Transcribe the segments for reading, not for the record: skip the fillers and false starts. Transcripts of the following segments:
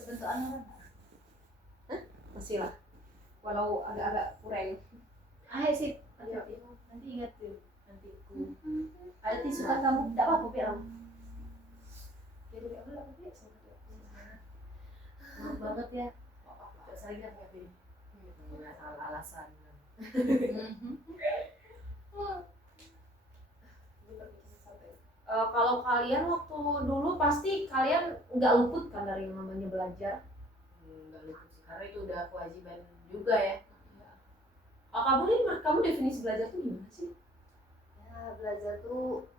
sebentuk anak. Masih lah, walau agak-agak kurang. Ayo sih, nanti ingat tuh, nanti ku ada tisu kan kamu, tidak apa-apa biar kamu. Jadi apa lah biar sama dia. Maaf banget ya, tidak saya ingat nggak ini. Nggak salah alasan. Kalau kalian waktu dulu pasti kalian nggak luput kan dari yang namanya belajar. Nggak luput sih, karena itu udah kewajiban juga ya. Kamu definisi belajar tuh gimana sih? Ya, belajar tuh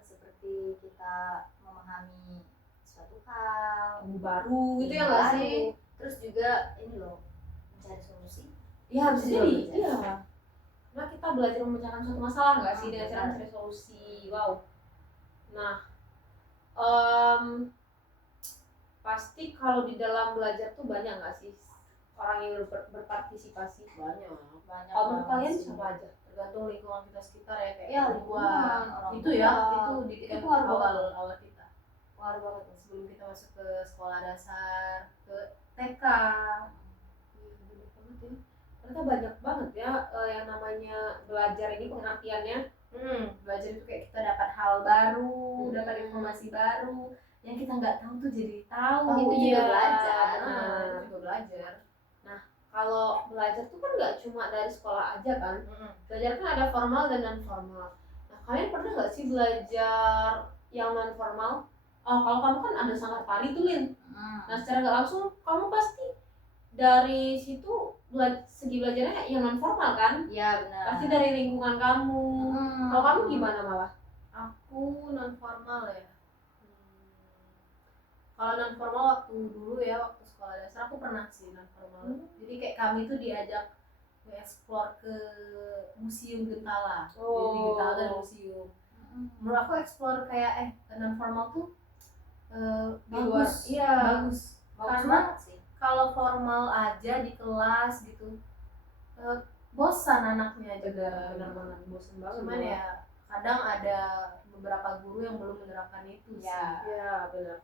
seperti kita memahami suatu hal Ilmu baru gitu ya yang nggak baru. sih? Terus juga ini loh, mencari solusi. Ya bisa Itu jadi. belajar. Iya. Nah kita belajar memecahkan suatu masalah nggak sih dengan cara benar. mencari solusi. Wow. Nah, pasti kalau di dalam belajar tuh banyak nggak sih orang yang berpartisipasi? Banyak. Kalau menurut kalian sih. siapa aja? Tergantung lingkungan kita sekitar ya, kayak Ya, orang tua. lingkungan, orang Itu ya, tua. itu di Itu tingkat pengaruh awal kita. Pengaruh banget. Sebelum kita masuk ke sekolah dasar, ke TK. Iya benar banget ya. Ternyata banyak banget ya yang namanya belajar ini pengertiannya. Belajar itu kayak kita dapat hal baru, dapat informasi baru yang kita nggak tahu tuh jadi tahu. Itu juga belajar. Itu juga belajar. Kalau belajar tuh kan nggak cuma dari sekolah aja kan. Belajar kan ada formal dan non formal. Nah kalian pernah nggak sih belajar yang non formal? Oh kalau kamu kan ada sanggar tari tuh Lin. Nah secara nggak langsung kamu pasti dari situ segi belajarnya yang non formal kan? Iya benar. Pasti dari lingkungan kamu. Kalau kamu gimana malah? Aku non formal ya. Kalau non formal waktu dulu ya, waktu sekolah dasar aku pernah sih non formal. Jadi kayak kami tuh diajak explore ke museum Gentala. Jadi Gentala ada museum. Menurut aku explore kayak non formal tuh bagus. Iya, bagus. Karena kalau formal aja di kelas gitu bosan anaknya juga. Benar banget, bosan banget. Cuman ya kadang ada beberapa guru yang belum menerapkan itu sih. Ya benar.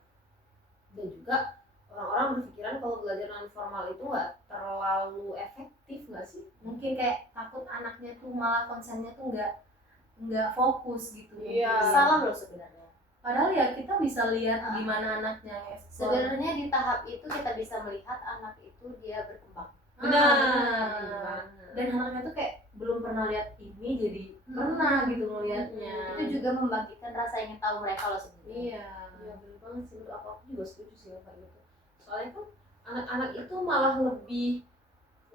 Dan juga orang-orang berpikiran kalau belajar non formal itu nggak terlalu efektif nggak sih? Mungkin kayak takut anaknya tuh malah konsennya tuh nggak fokus gitu. Iya. Salah loh sebenarnya. Padahal ya kita bisa lihat gimana anaknya explore. Sebenarnya di tahap itu kita bisa melihat anak itu dia berkembang. Benar. Dan anaknya tuh kayak belum pernah lihat ini jadi pernah gitu ngelihatnya. Itu juga membangkitkan rasa ingin tahu mereka loh sebenarnya. Iya. Iya benar banget sih, menurut aku juga setuju sih kayak gitu. Soalnya kan anak-anak itu malah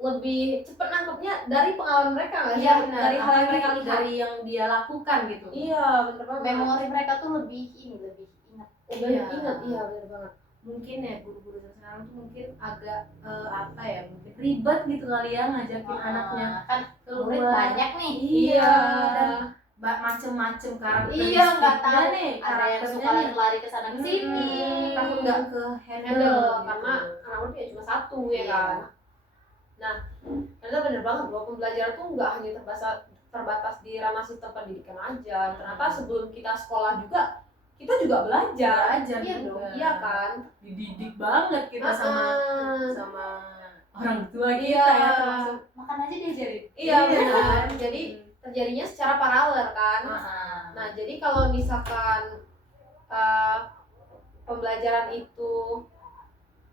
lebih cepat nangkepnya dari pengalaman mereka nggak sih? Iya, benar. Dari hal yang mereka lihat. Dari yang dia lakukan gitu. Iya benar banget. Memori mereka tuh lebih ingat. Lebih ingat, iya benar banget. Mungkin ya guru-guru sekarang tuh mungkin agak mungkin ribet gitu kali ya ngajakin anaknya Kan keluar. murid banyak nih. Iya. Dan macem-macem karakter. Iya, nggak tahu nih. Ada yang suka Karakternya nih. lari ke sana ke sini. Takut nggak ke handle Handle gitu. karena anak murid ya cuma satu ya Iya. kan. Nah, ternyata benar banget bahwa pembelajaran tuh nggak hanya terbatas di ranah sistem pendidikan aja. Ternyata sebelum kita sekolah juga kita juga belajar. Iya dong. juga. Iya kan? Dididik banget kita sama orang tua kita Iya. ya termasuk. Makan aja diajarin. Iya benar. Jadi terjadinya secara paralel kan. Nah jadi kalau misalkan pembelajaran itu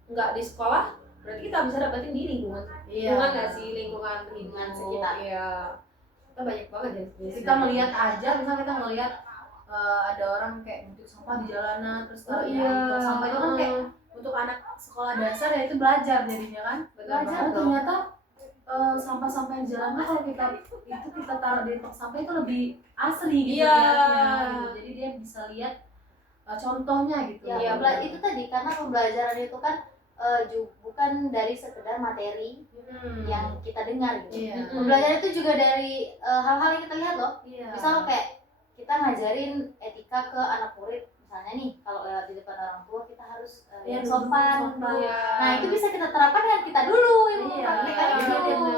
nggak di sekolah, berarti kita bisa dapetin di lingkungan. Lingkungan nggak sih, lingkungan sekitar. Iya. Kita banyak banget ya. Kita melihat aja, misalnya kita ngelihat ada orang kayak numpuk sampah di jalanan, terus numpuk sampah itu kan kayak untuk anak sekolah dasar ya itu belajar jadinya kan. Belajar ternyata sampah-sampah yang di jalanan kalau kita taruh di tempat sampah itu lebih asli gitu lihatnya gitu. Jadi dia bisa lihat contohnya gitu. Ya, itu tadi karena pembelajaran itu kan bukan dari sekedar materi yang kita dengar gitu. Iya. Pembelajaran itu juga dari hal-hal yang kita lihat loh. Iya. Misal kayak kita ngajarin etika ke anak murid, misalnya nih kalau di depan orang tua kita harus yang sopan. Iya. Nah itu bisa kita terapkan dengan kita dulu yang mempraktikkan itu.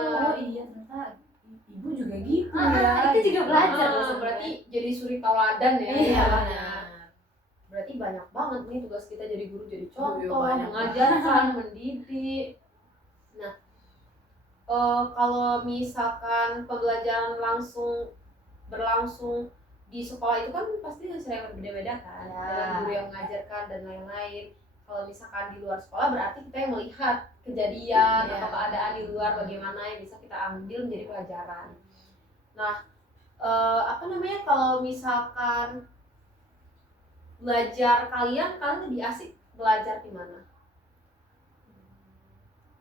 Oh iya ternyata ibu juga gitu Itu juga belajar loh Berarti jadi suri tauladan ya. Iya. Berarti berarti banyak banget nih tugas kita jadi guru, jadi contoh, banyak mengajarkan, mendidik. Nah, kalau misalkan pembelajaran berlangsung di sekolah itu kan pasti hasilnya yang berbeda-beda kan, Ya. dengan guru yang mengajarkan dan lain-lain. Kalau misalkan di luar sekolah berarti kita yang melihat kejadian Ya. atau keadaan di luar bagaimana yang bisa kita ambil menjadi pelajaran. Nah, kalau misalkan belajar kalian lebih asik belajar di mana?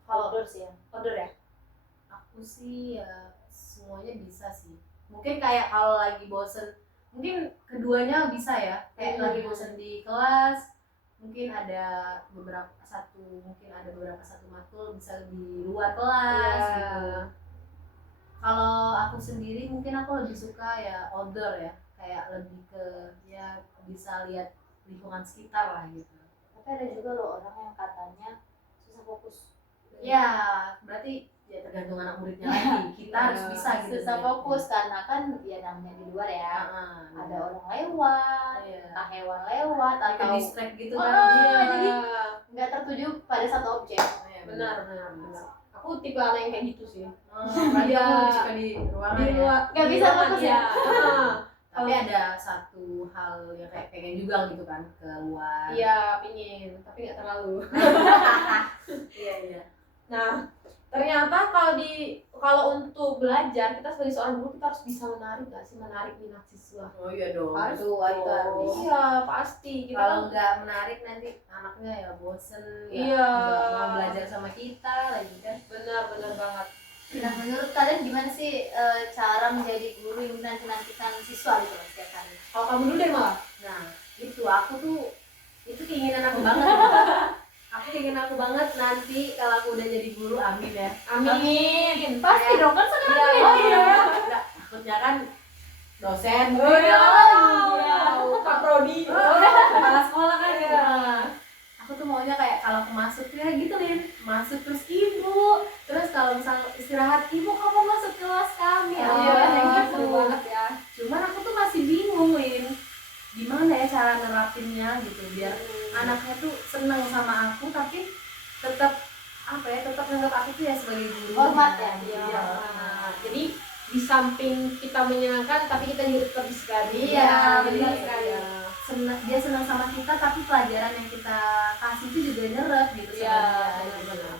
Kalau Outdoor sih ya. outdoor ya? Aku sih ya semuanya bisa sih. Mungkin kayak kalau lagi bosen, mungkin keduanya bisa ya. Kayak lagi bosen di kelas, mungkin ada beberapa satu matkul bisa di luar kelas Iya. gitu. Kalau aku sendiri mungkin aku lebih suka ya outdoor ya, kayak lebih ke ya bisa lihat lingkungan sekitar lah gitu. Tapi ada juga loh orang yang katanya susah fokus. Ya berarti ya tergantung anak muridnya lagi. Kita harus bisa gitu. Susah fokus karena kan ya namanya di luar ya. Ada orang lewat, Iya. entah hewan lewat Ke atau distract gitu Oh, kan. jadi nggak tertuju pada satu objek. Iya, benar. Aku tipe anak yang kayak gitu sih. Berarti Iya. aku lebih suka di ruangan Di ya. luar Nggak di bisa ruangan, fokus ya. ya? Tapi ada satu hal yang kayak pengen juga gitu kan keluar. Iya, pingin, tapi nggak terlalu. Iya. Nah, ternyata kalau untuk belajar kita sebagai seorang guru kita harus bisa menarik minat siswa. Oh iya dong. Harus. Itu harus. Iya, pasti. Kita Kalau nggak menarik nanti anaknya ya bosen. Iya. Nggak mau belajar sama kita lagi kan. benar banget. Nah, menurut kalian gimana sih cara menjadi guru yang menanti-nantikan siswa gitu setiap hari? Kalau kamu dulu deh malah. Nah itu aku tuh itu keinginan aku banget. Keinginan aku banget nanti kalau aku udah jadi guru, amin ya. Amin. Pasti dong kan sekarang Iya. oh iya. Nah, takutnya kan dosen. Oh iya. Iya. Pak Prodi. Kepala sekolah kan. Iya. Aku tuh maunya kayak kalau aku masuk ya gitu Lin, masuk terus ibu, terus kalau misalnya istirahat ibu kamu masuk kelas kami. Iya, Kayak seru banget ya. Cuman aku tuh masih bingung Lin, gimana ya cara nerapinnya gitu biar anaknya tuh seneng sama aku tapi tetap tetap nganggap aku tuh ya sebagai guru. Hormat ya. Iya. Jadi di samping kita menyenangkan tapi kita juga tetap disekali. Iya, jadi benar sekali. Dia senang sama kita tapi pelajaran yang kita kasih itu juga nyerap gitu Iya, sama dia. benar.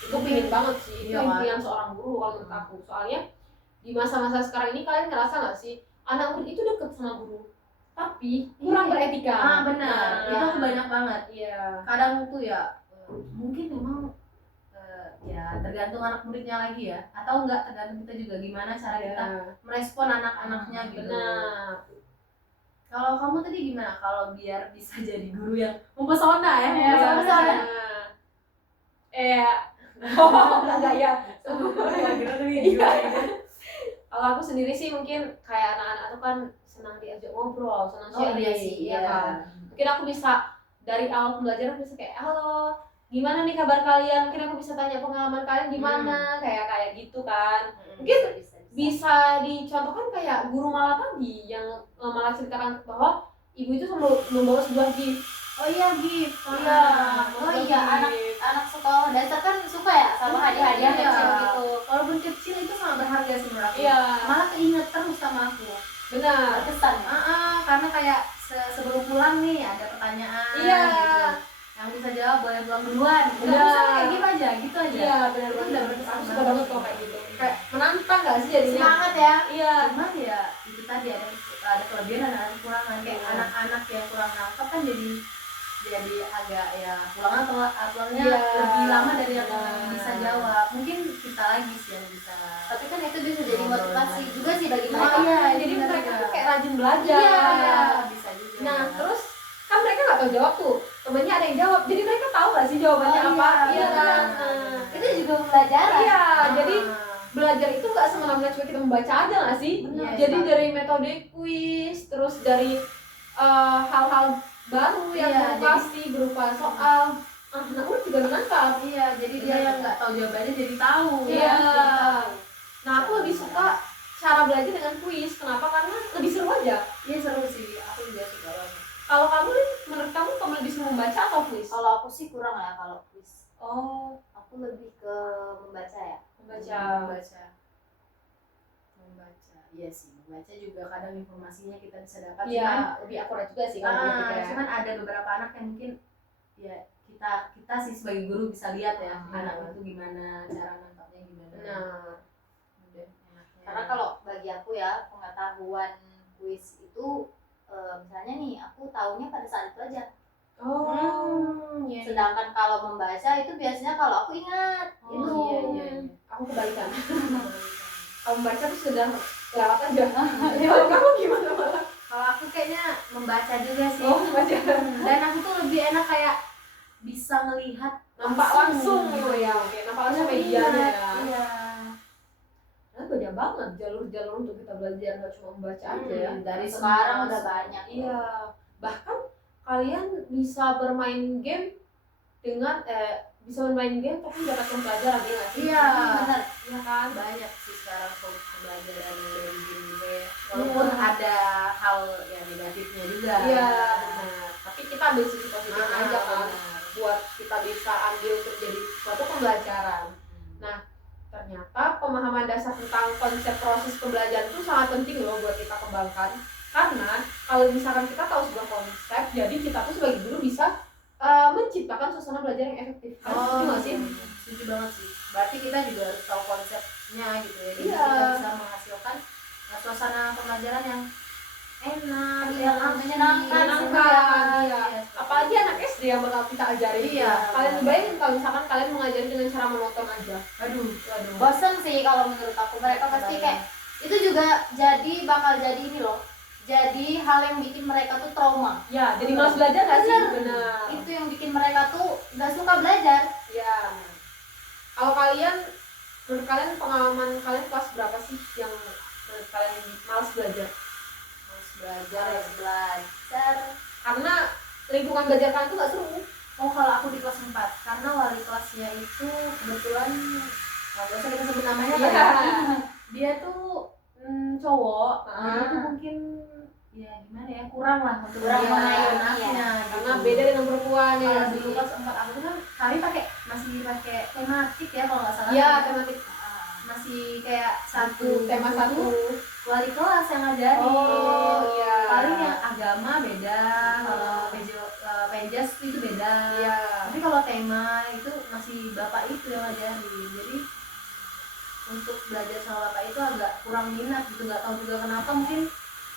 Itu pingin banget sih. Itu Iya, impian seorang guru kalau menurut aku. Soalnya di masa-masa sekarang ini kalian ngerasa nggak sih anak murid itu deket sama guru tapi kurang beretika. Benar. Itu aku banyak banget. Iya. Kadang tuh ya mungkin memang ya tergantung anak muridnya lagi ya, atau enggak tergantung kita juga gimana cara kita merespon anak-anaknya gitu. Benar. Kalau kamu tadi gimana kalau biar bisa jadi guru yang mempesona ya? Iya, Mempesona. Enggak ya. Kalau aku sendiri sih mungkin kayak anak-anak tuh kan senang diajak ngobrol, senang sharing, iya sih, ya kan. Mungkin aku bisa dari awal pembelajaran bisa kayak halo, gimana nih kabar kalian? Mungkin aku bisa tanya pengalaman kalian gimana, kayak gitu kan. Mungkin bisa dicontohkan kayak guru malah tadi yang malah ceritakan bahwa ibu itu membawa sebuah gift. Oh iya gift. Iya. Oh iya, anak sekolah dasar kan suka ya sama hadiah-hadiah Iya. kecil gitu. Walaupun kecil itu sangat berharga sih menurut aku. Iya. Malah keinget terus sama aku. Benar. Berkesan ya. Karena kayak sebelum pulang nih ada pertanyaan Iya. gitu. Yang bisa jawab boleh pulang duluan. Udah Iya. bisa kayak gitu aja, gitu aja. Iya, benar Itu banget. udah berkesan Aku suka banget. banget kok kayak gitu. Kayak menantang nggak sih jadinya? Semangat ya. Iya. Cuman ya itu tadi ada kelebihan dan ada kekurangan. Kayak Iya. anak-anak yang kurang nangkep kan jadi agak ya pulangnya Iya. lebih lama dari yang Iya. bisa jawab. Mungkin kita lagi sih yang bisa. Tapi kan itu bisa jadi motivasi juga sih bagi Nah, mereka. iya, jadi benar mereka juga. tuh kayak rajin belajar. Iya, bisa juga. Nah, terus kan mereka nggak tahu jawab tuh. Temennya ada yang jawab. Jadi mereka tahu nggak sih jawabannya Oh, apa? iya, Kan? benar. Nah, Itu juga pelajaran. iya, jadi belajar itu nggak semena-mena cuma kita membaca aja nggak sih? Benar. Jadi dari metode kuis, terus dari hal-hal baru yang Iya, pasti berupa soal. Anak murid juga menangkap. Iya, jadi dia yang nggak tahu jawabannya jadi tahu. Iya. Jadi tahu. Nah, aku lebih suka cara belajar dengan kuis. Kenapa? Karena lebih seru aja. Iya seru sih, aku juga suka banget. Kalau kamu nih, menurut kamu lebih senang membaca atau kuis? Kalau aku sih kurang ya kalau kuis. Oh, Aku lebih ke membaca ya. membaca. Membaca. Iya sih, membaca juga kadang informasinya kita bisa dapat. Iya, lebih akurat juga sih kalau gitu ya. Cuman ada beberapa anak yang mungkin ya kita sih sebagai guru bisa lihat ya anak itu gimana cara nangkapnya gimana. Nah, Udah enaknya. Karena kalau bagi aku ya pengetahuan kuis itu misalnya nih aku tahunya pada saat itu aja. iya. Sedangkan kalau membaca itu biasanya kalau aku ingat itu. Iya. Aku kebalikan. Kalau membaca tuh sudah lewat aja. Kalau kamu gimana malah? Kalau aku kayaknya membaca juga sih. Oh, membaca. Dan aku tuh lebih enak kayak bisa ngelihat Nampak langsung gitu ya. Oke, nampak langsung medianya ya. Iya. Nah, banyak banget jalur-jalur untuk kita belajar, nggak cuma membaca aja ya. Dari Sekarang semua- udah banyak. Iya, bahkan kalian bisa bermain game dengan bisa bermain game tapi mendapatkan pelajaran ya nggak sih? Iya. Benar. Iya kan? Banyak sih sekarang pembelajaran dari game juga ya. Walaupun ada hal yang negatifnya juga. Iya, benar. Tapi kita ambil sisi positifnya aja kan, benar. buat kita bisa ambil untuk jadi suatu pembelajaran. Nah, ternyata pemahaman dasar tentang konsep proses pembelajaran itu sangat penting loh buat kita kembangkan. Karena kalau misalkan kita tahu sebuah konsep, jadi kita tuh sebagai guru bisa menciptakan suasana belajar yang efektif. Setuju nggak sih? Setuju banget sih. Berarti kita juga harus tahu konsepnya gitu ya. Jadi Iya. kita bisa menghasilkan suasana pembelajaran yang enak, yang Menyenangkan, iya. Apalagi anak SD yang bakal kita ajarin. Iya. Kalian bayangin kalau misalkan kalian mengajari dengan cara monoton aja. Aduh. Bosen sih kalau menurut aku, mereka pasti kayak itu juga bakal jadi ini loh. Jadi hal yang bikin mereka tuh trauma. Ya, jadi malas belajar nggak sih? Bener. Benar. Itu yang bikin mereka tuh gak suka belajar. Ya. Kalau menurut kalian pengalaman kalian kelas berapa sih yang menurut kalian malas belajar? Belajar. Karena lingkungan belajar kalian tuh nggak seru. Oh, kalau aku di kelas 4, karena wali kelasnya itu kebetulan nggak usah kita sebut namanya Iya. kan. Dia tuh cowok, dia Ah. tuh mungkin ya gimana ya, kurang lah untuk Kurang dia mengayomi, anaknya ya. Karena gitu. beda dengan perempuan ya. Kalau dulu kelas 4 aku tuh kan kami masih pakai tematik ya kalau nggak salah. Iya, tematik Masih kayak tema satu. wali kelas yang ngajarin. Oh, iya. Paling yang agama beda, kalau penjas itu beda. Iya. Tapi kalau tema itu masih bapak itu yang ngajarin. Jadi untuk belajar sama bapak itu agak kurang minat gitu, nggak tahu juga kenapa, mungkin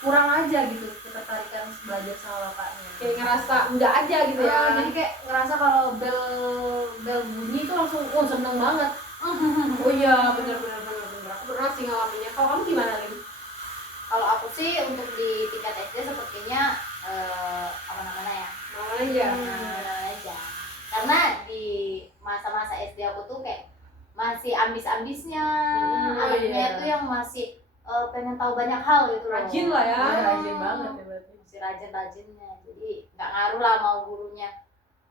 kurang aja gitu ketertarikan belajar sama bapaknya. Kayak ngerasa enggak aja gitu ya. Jadi kayak ngerasa kalau bel bunyi itu langsung seneng banget. Oh iya, benar. Aku pernah sih ngalaminnya. Kalau kamu gimana, Lim? Kalau aku sih untuk di tingkat SD sepertinya apa namanya ya? Mana aja? Aja. Karena di masa-masa SD aku tuh kayak masih ambis-ambisnya, anaknya iya. itu yang masih pengen tahu banyak hal gitu loh. Rajin lah ya. Iya, rajin banget ya berarti. Masih rajin-rajinnya. Jadi nggak ngaruh lah mau gurunya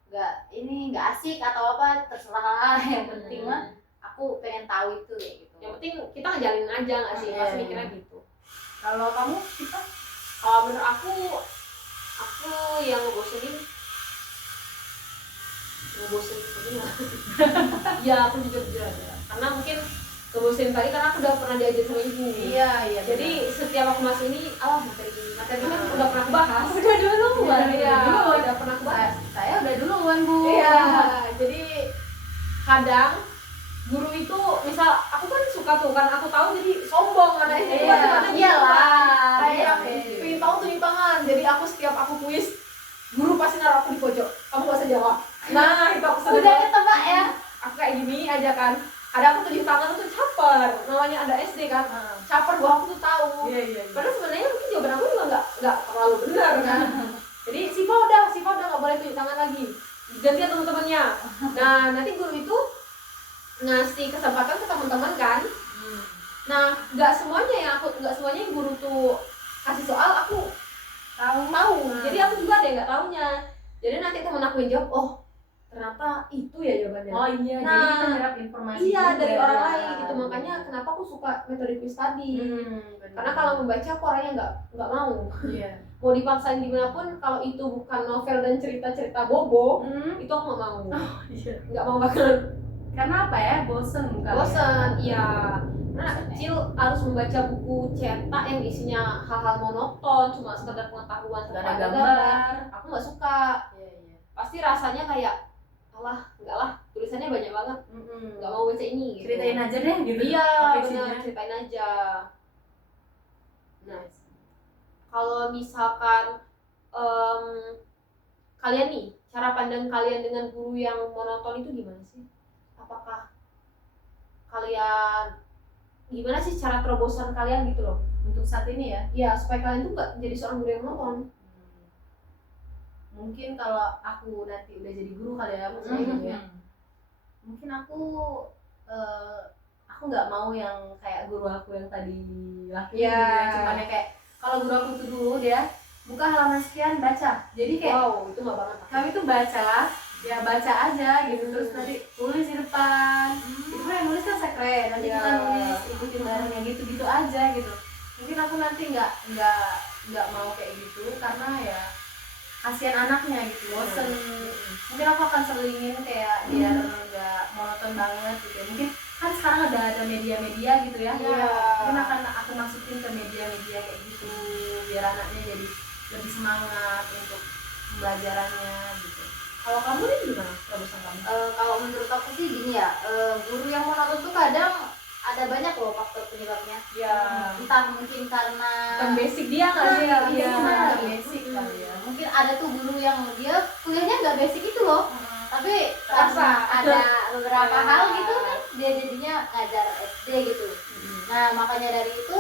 nggak asik atau apa, terserah lah. Yang penting mah aku pengen tahu itu kayak gitu. Yang penting kita ngejalin aja nggak sih? Iya. Pasti mikirnya gitu. Kalau kamu kita Kalau menurut aku yang ngebosenin ya aku jujur aja karena mungkin ngebosenin kali karena aku udah pernah diajar sama ibu. iya Jadi setiap aku masuk ini materi kan udah pernah aku bahas. udah dulu Iya, udah pernah aku bahas. saya udah duluan Bu. Iya, jadi kadang guru itu misal aku kan suka tuh kan aku tahu jadi sombong anaknya itu kan karena iyalah. kayak Iya. pengen tahu tunjuk tangan. Jadi aku setiap aku kuis guru pasti naruh aku di pojok, kamu gak usah jawab. Nah itu aku Udah ketebak ya. aku kayak gini aja kan, ada aku tunjuk tangan tuh caper, namanya ada SD kan, caper bahwa aku tuh tahu. Iya. Padahal sebenarnya mungkin jawaban aku juga nggak terlalu benar kan. Jadi Siva udah nggak boleh tunjuk tangan lagi, gantian teman-temannya. Nah nanti guru itu ngasih kesempatan ke teman-teman kan. Nah nggak semuanya yang guru tuh kasih soal aku tahu. Jadi aku juga ada yang nggak taunya. Jadi nanti temen aku yang jawab, oh ternyata itu ya jawabannya. Oh iya, Nah, jadi kita nyerap informasi Iya, juga. dari orang lain gitu. Makanya kenapa aku suka metode quiz tadi. Karena kalau membaca aku orangnya nggak mau. Iya. Mau dipaksain gimana pun, kalau itu bukan novel dan cerita-cerita bobo, itu aku nggak mau. Oh iya. Nggak mau bakalan. Karena apa ya? Bosen bukan? Bosan, iya. Karena anak kecil harus membaca buku cetak yang isinya hal-hal monoton, cuma sekedar pengetahuan Gak tanpa ada ada gambar. Aku nggak suka. Iya, iya. Pasti rasanya kayak, alah, enggak lah, tulisannya banyak banget, nggak mau baca ini. Gitu. Ceritain aja deh gitu. Iya, Apa benar, isinya. ceritain aja. Nah, kalau misalkan kalian nih, cara pandang kalian dengan guru yang monoton itu gimana sih? Apakah kalian gimana sih cara terobosan kalian gitu loh? Untuk saat ini ya. Ya, supaya kalian tuh nggak jadi seorang guru yang monoton. Mungkin kalau aku nanti udah jadi guru kali ya, maksudnya gitu ya. Mungkin aku nggak mau yang kayak guru aku yang tadi lakuin Iya. gitu ya. Cuman ya kayak kalau guru aku tuh dulu dia buka halaman sekian baca. Jadi kayak Wow, itu nggak banget. kami tuh baca, ya baca aja gitu, terus nanti tulis di depan. Itu kan yang nulis kan sekret, nanti kita Iya. nulis ikutin barengnya gitu-gitu aja gitu. Mungkin aku nanti nggak mau kayak gitu karena ya kasihan anaknya gitu, bosen. Mungkin aku akan selingin kayak biar nggak monoton banget gitu ya. Mungkin kan sekarang ada media-media gitu ya. Iya. Mungkin akan aku masukin ke media-media kayak gitu biar anaknya jadi lebih semangat untuk pembelajarannya gitu. Kalau kamu nih gimana terobosan kamu? Kalau menurut aku sih gini ya, guru yang monoton tuh kadang ada banyak loh faktor penyebabnya. Ya, Entah mungkin karena bukan basic dia nggak sih? Iya, Iya. benar. Basic kali ya. mungkin ada tuh guru yang dia kuliahnya nggak basic itu loh, tapi Terasa. karena ada beberapa hal gitu kan dia jadinya ngajar SD gitu. Nah makanya dari itu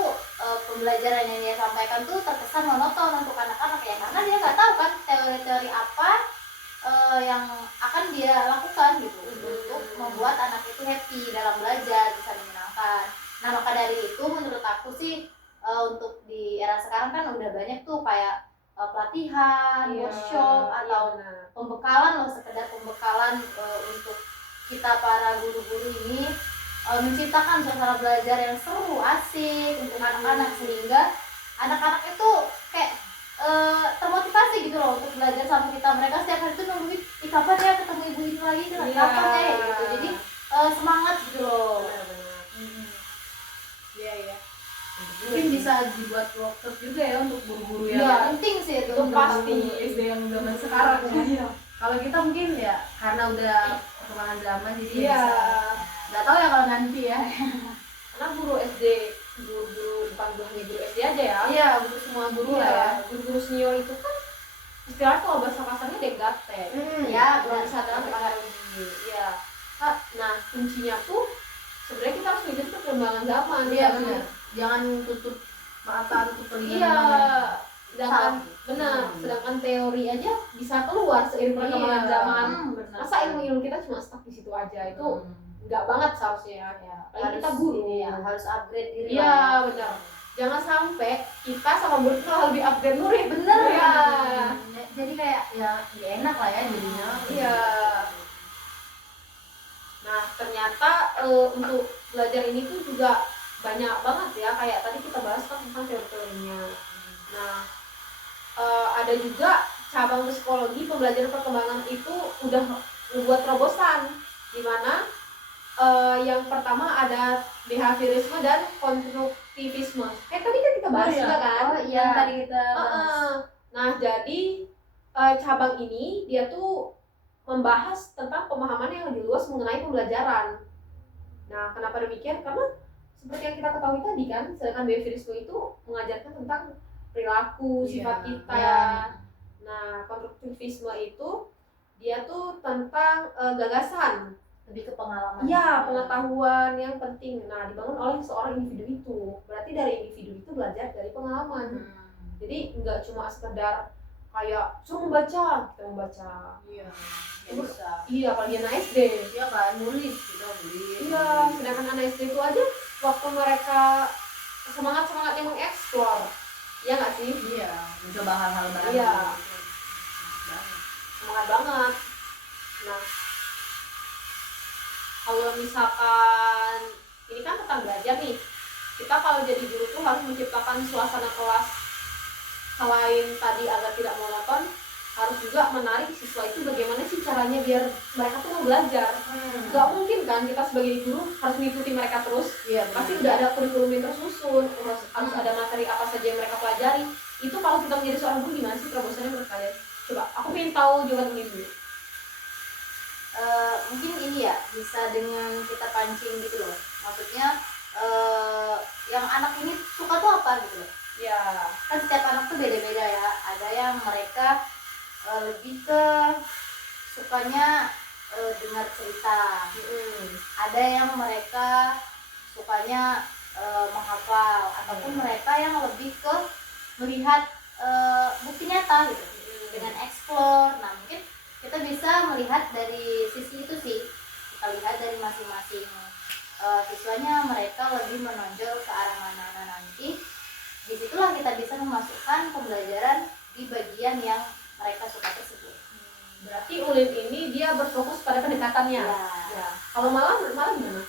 pembelajaran yang dia sampaikan tuh terkesan monoton untuk anak-anak ya, karena dia nggak tahu kan teori-teori apa yang akan dia lakukan gitu untuk membuat anak itu happy dalam belajar, bisa menyenangkan. Nah maka dari itu menurut aku sih untuk di era sekarang kan udah banyak tuh kayak pelatihan, workshop atau benar. pembekalan loh, sekedar pembekalan untuk kita para guru-guru ini menciptakan suasana belajar yang seru, asik untuk anak-anak, sehingga anak-anak itu kayak termotivasi gitu loh untuk belajar sama kita. Mereka setiap hari itu nungguin, kapan ya ketemu ibu ini lagi, kapan ya gitu. Jadi semangat gitu loh. Iya iya. Mungkin bisa dibuat workshop juga ya untuk guru-guru Ya yang penting sih itu. Itu pasti. SD yang zaman sekarang ya. Kalau kita mungkin ya karena udah perkembangan zaman jadi Iya. bisa. Nggak tahu ya kalau nanti ya. Karena guru SD, guru bukan hanya guru SD aja ya. Iya, untuk semua guru lah ya. Guru-guru senior itu kan istilahnya kalau bahasa kasarnya degaptek. Ya Belum benar. sadar mempengaruhi. Iya. Nah, kuncinya tuh sebenarnya kita harus ngikutin perkembangan zaman. Iya ya. benar. Jangan tutup mata, tutup telinga. Iya. Sedangkan Salah. benar, sedangkan teori aja bisa keluar seiring perkembangan Iya. zaman. Benar. Masa ilmu kita cuma stuck di situ aja, itu enggak banget seharusnya ya. Apalagi kita Harus guru. ini ya, harus upgrade diri. Iya, lah ya. benar. Jangan sampai kita sama murid malah lebih upgrade murid. Bener. Ya. Jadi kayak ya nggak enak lah ya jadinya. Iya. Nah, ternyata untuk belajar ini tuh juga banyak banget ya, kayak tadi kita bahas kan tentang teori-teorinya. Nah, ada juga cabang psikologi pembelajaran perkembangan itu udah membuat terobosan, di mana yang pertama ada behaviorisme dan konstruktivisme. Kayak tadi kan kita bahas juga kan. Oh iya. Yang tadi kita bahas. Nah, jadi cabang ini dia tuh membahas tentang pemahaman yang lebih luas mengenai pembelajaran. Nah, kenapa demikian? Karena seperti yang kita ketahui tadi kan, sedangkan behaviorisme itu mengajarkan tentang perilaku, sifat Iya. kita. Iya. Nah, konstruktivisme itu dia tuh tentang gagasan. Lebih ke pengalaman. Iya, pengetahuan yang penting. Nah, dibangun oleh seorang individu itu. Berarti dari individu itu belajar dari pengalaman. Jadi nggak cuma sekedar kayak suruh membaca, kita membaca. Iya. Bisa. Iya, apalagi anak SD. Iya kan nulis kita nulis. Iya, sedangkan anak SD itu aja waktu mereka semangat-semangatnya mengeksplor. Iya nggak sih? Iya, mencoba hal-hal baru. Iya. Banget. Semangat banget. Nah, kalau misalkan ini kan tentang belajar nih, kita kalau jadi guru tuh harus menciptakan suasana kelas selain tadi agar tidak monoton, harus juga menarik siswa itu bagaimana sih caranya biar mereka tuh mau belajar. Gak mungkin kan kita sebagai guru harus mengikuti mereka terus. Iya, Pasti udah ada kurikulum yang tersusun, terus harus ada materi apa saja yang mereka pelajari. Itu kalau kita menjadi seorang guru gimana sih terobosannya menurut kalian? Coba aku pengen tahu jawaban ini dulu. Mungkin ini ya bisa dengan kita pancing gitu loh, maksudnya yang anak ini suka tuh apa gitu loh. Ya. Kan setiap anak tuh beda-beda ya, ada yang mereka lebih ke sukanya dengar cerita, ada yang mereka sukanya menghafal, ataupun mereka yang lebih ke melihat bukti nyata gitu dengan explore. Nah mungkin kita bisa melihat dari sisi itu sih, kita lihat dari masing-masing siswanya mereka lebih menonjol ke arah mana. Nah nanti disitulah kita bisa memasukkan pembelajaran di bagian yang mereka suka tersebut. Berarti Ulin ini dia berfokus pada pendekatannya. Ya. Kalau malah gimana?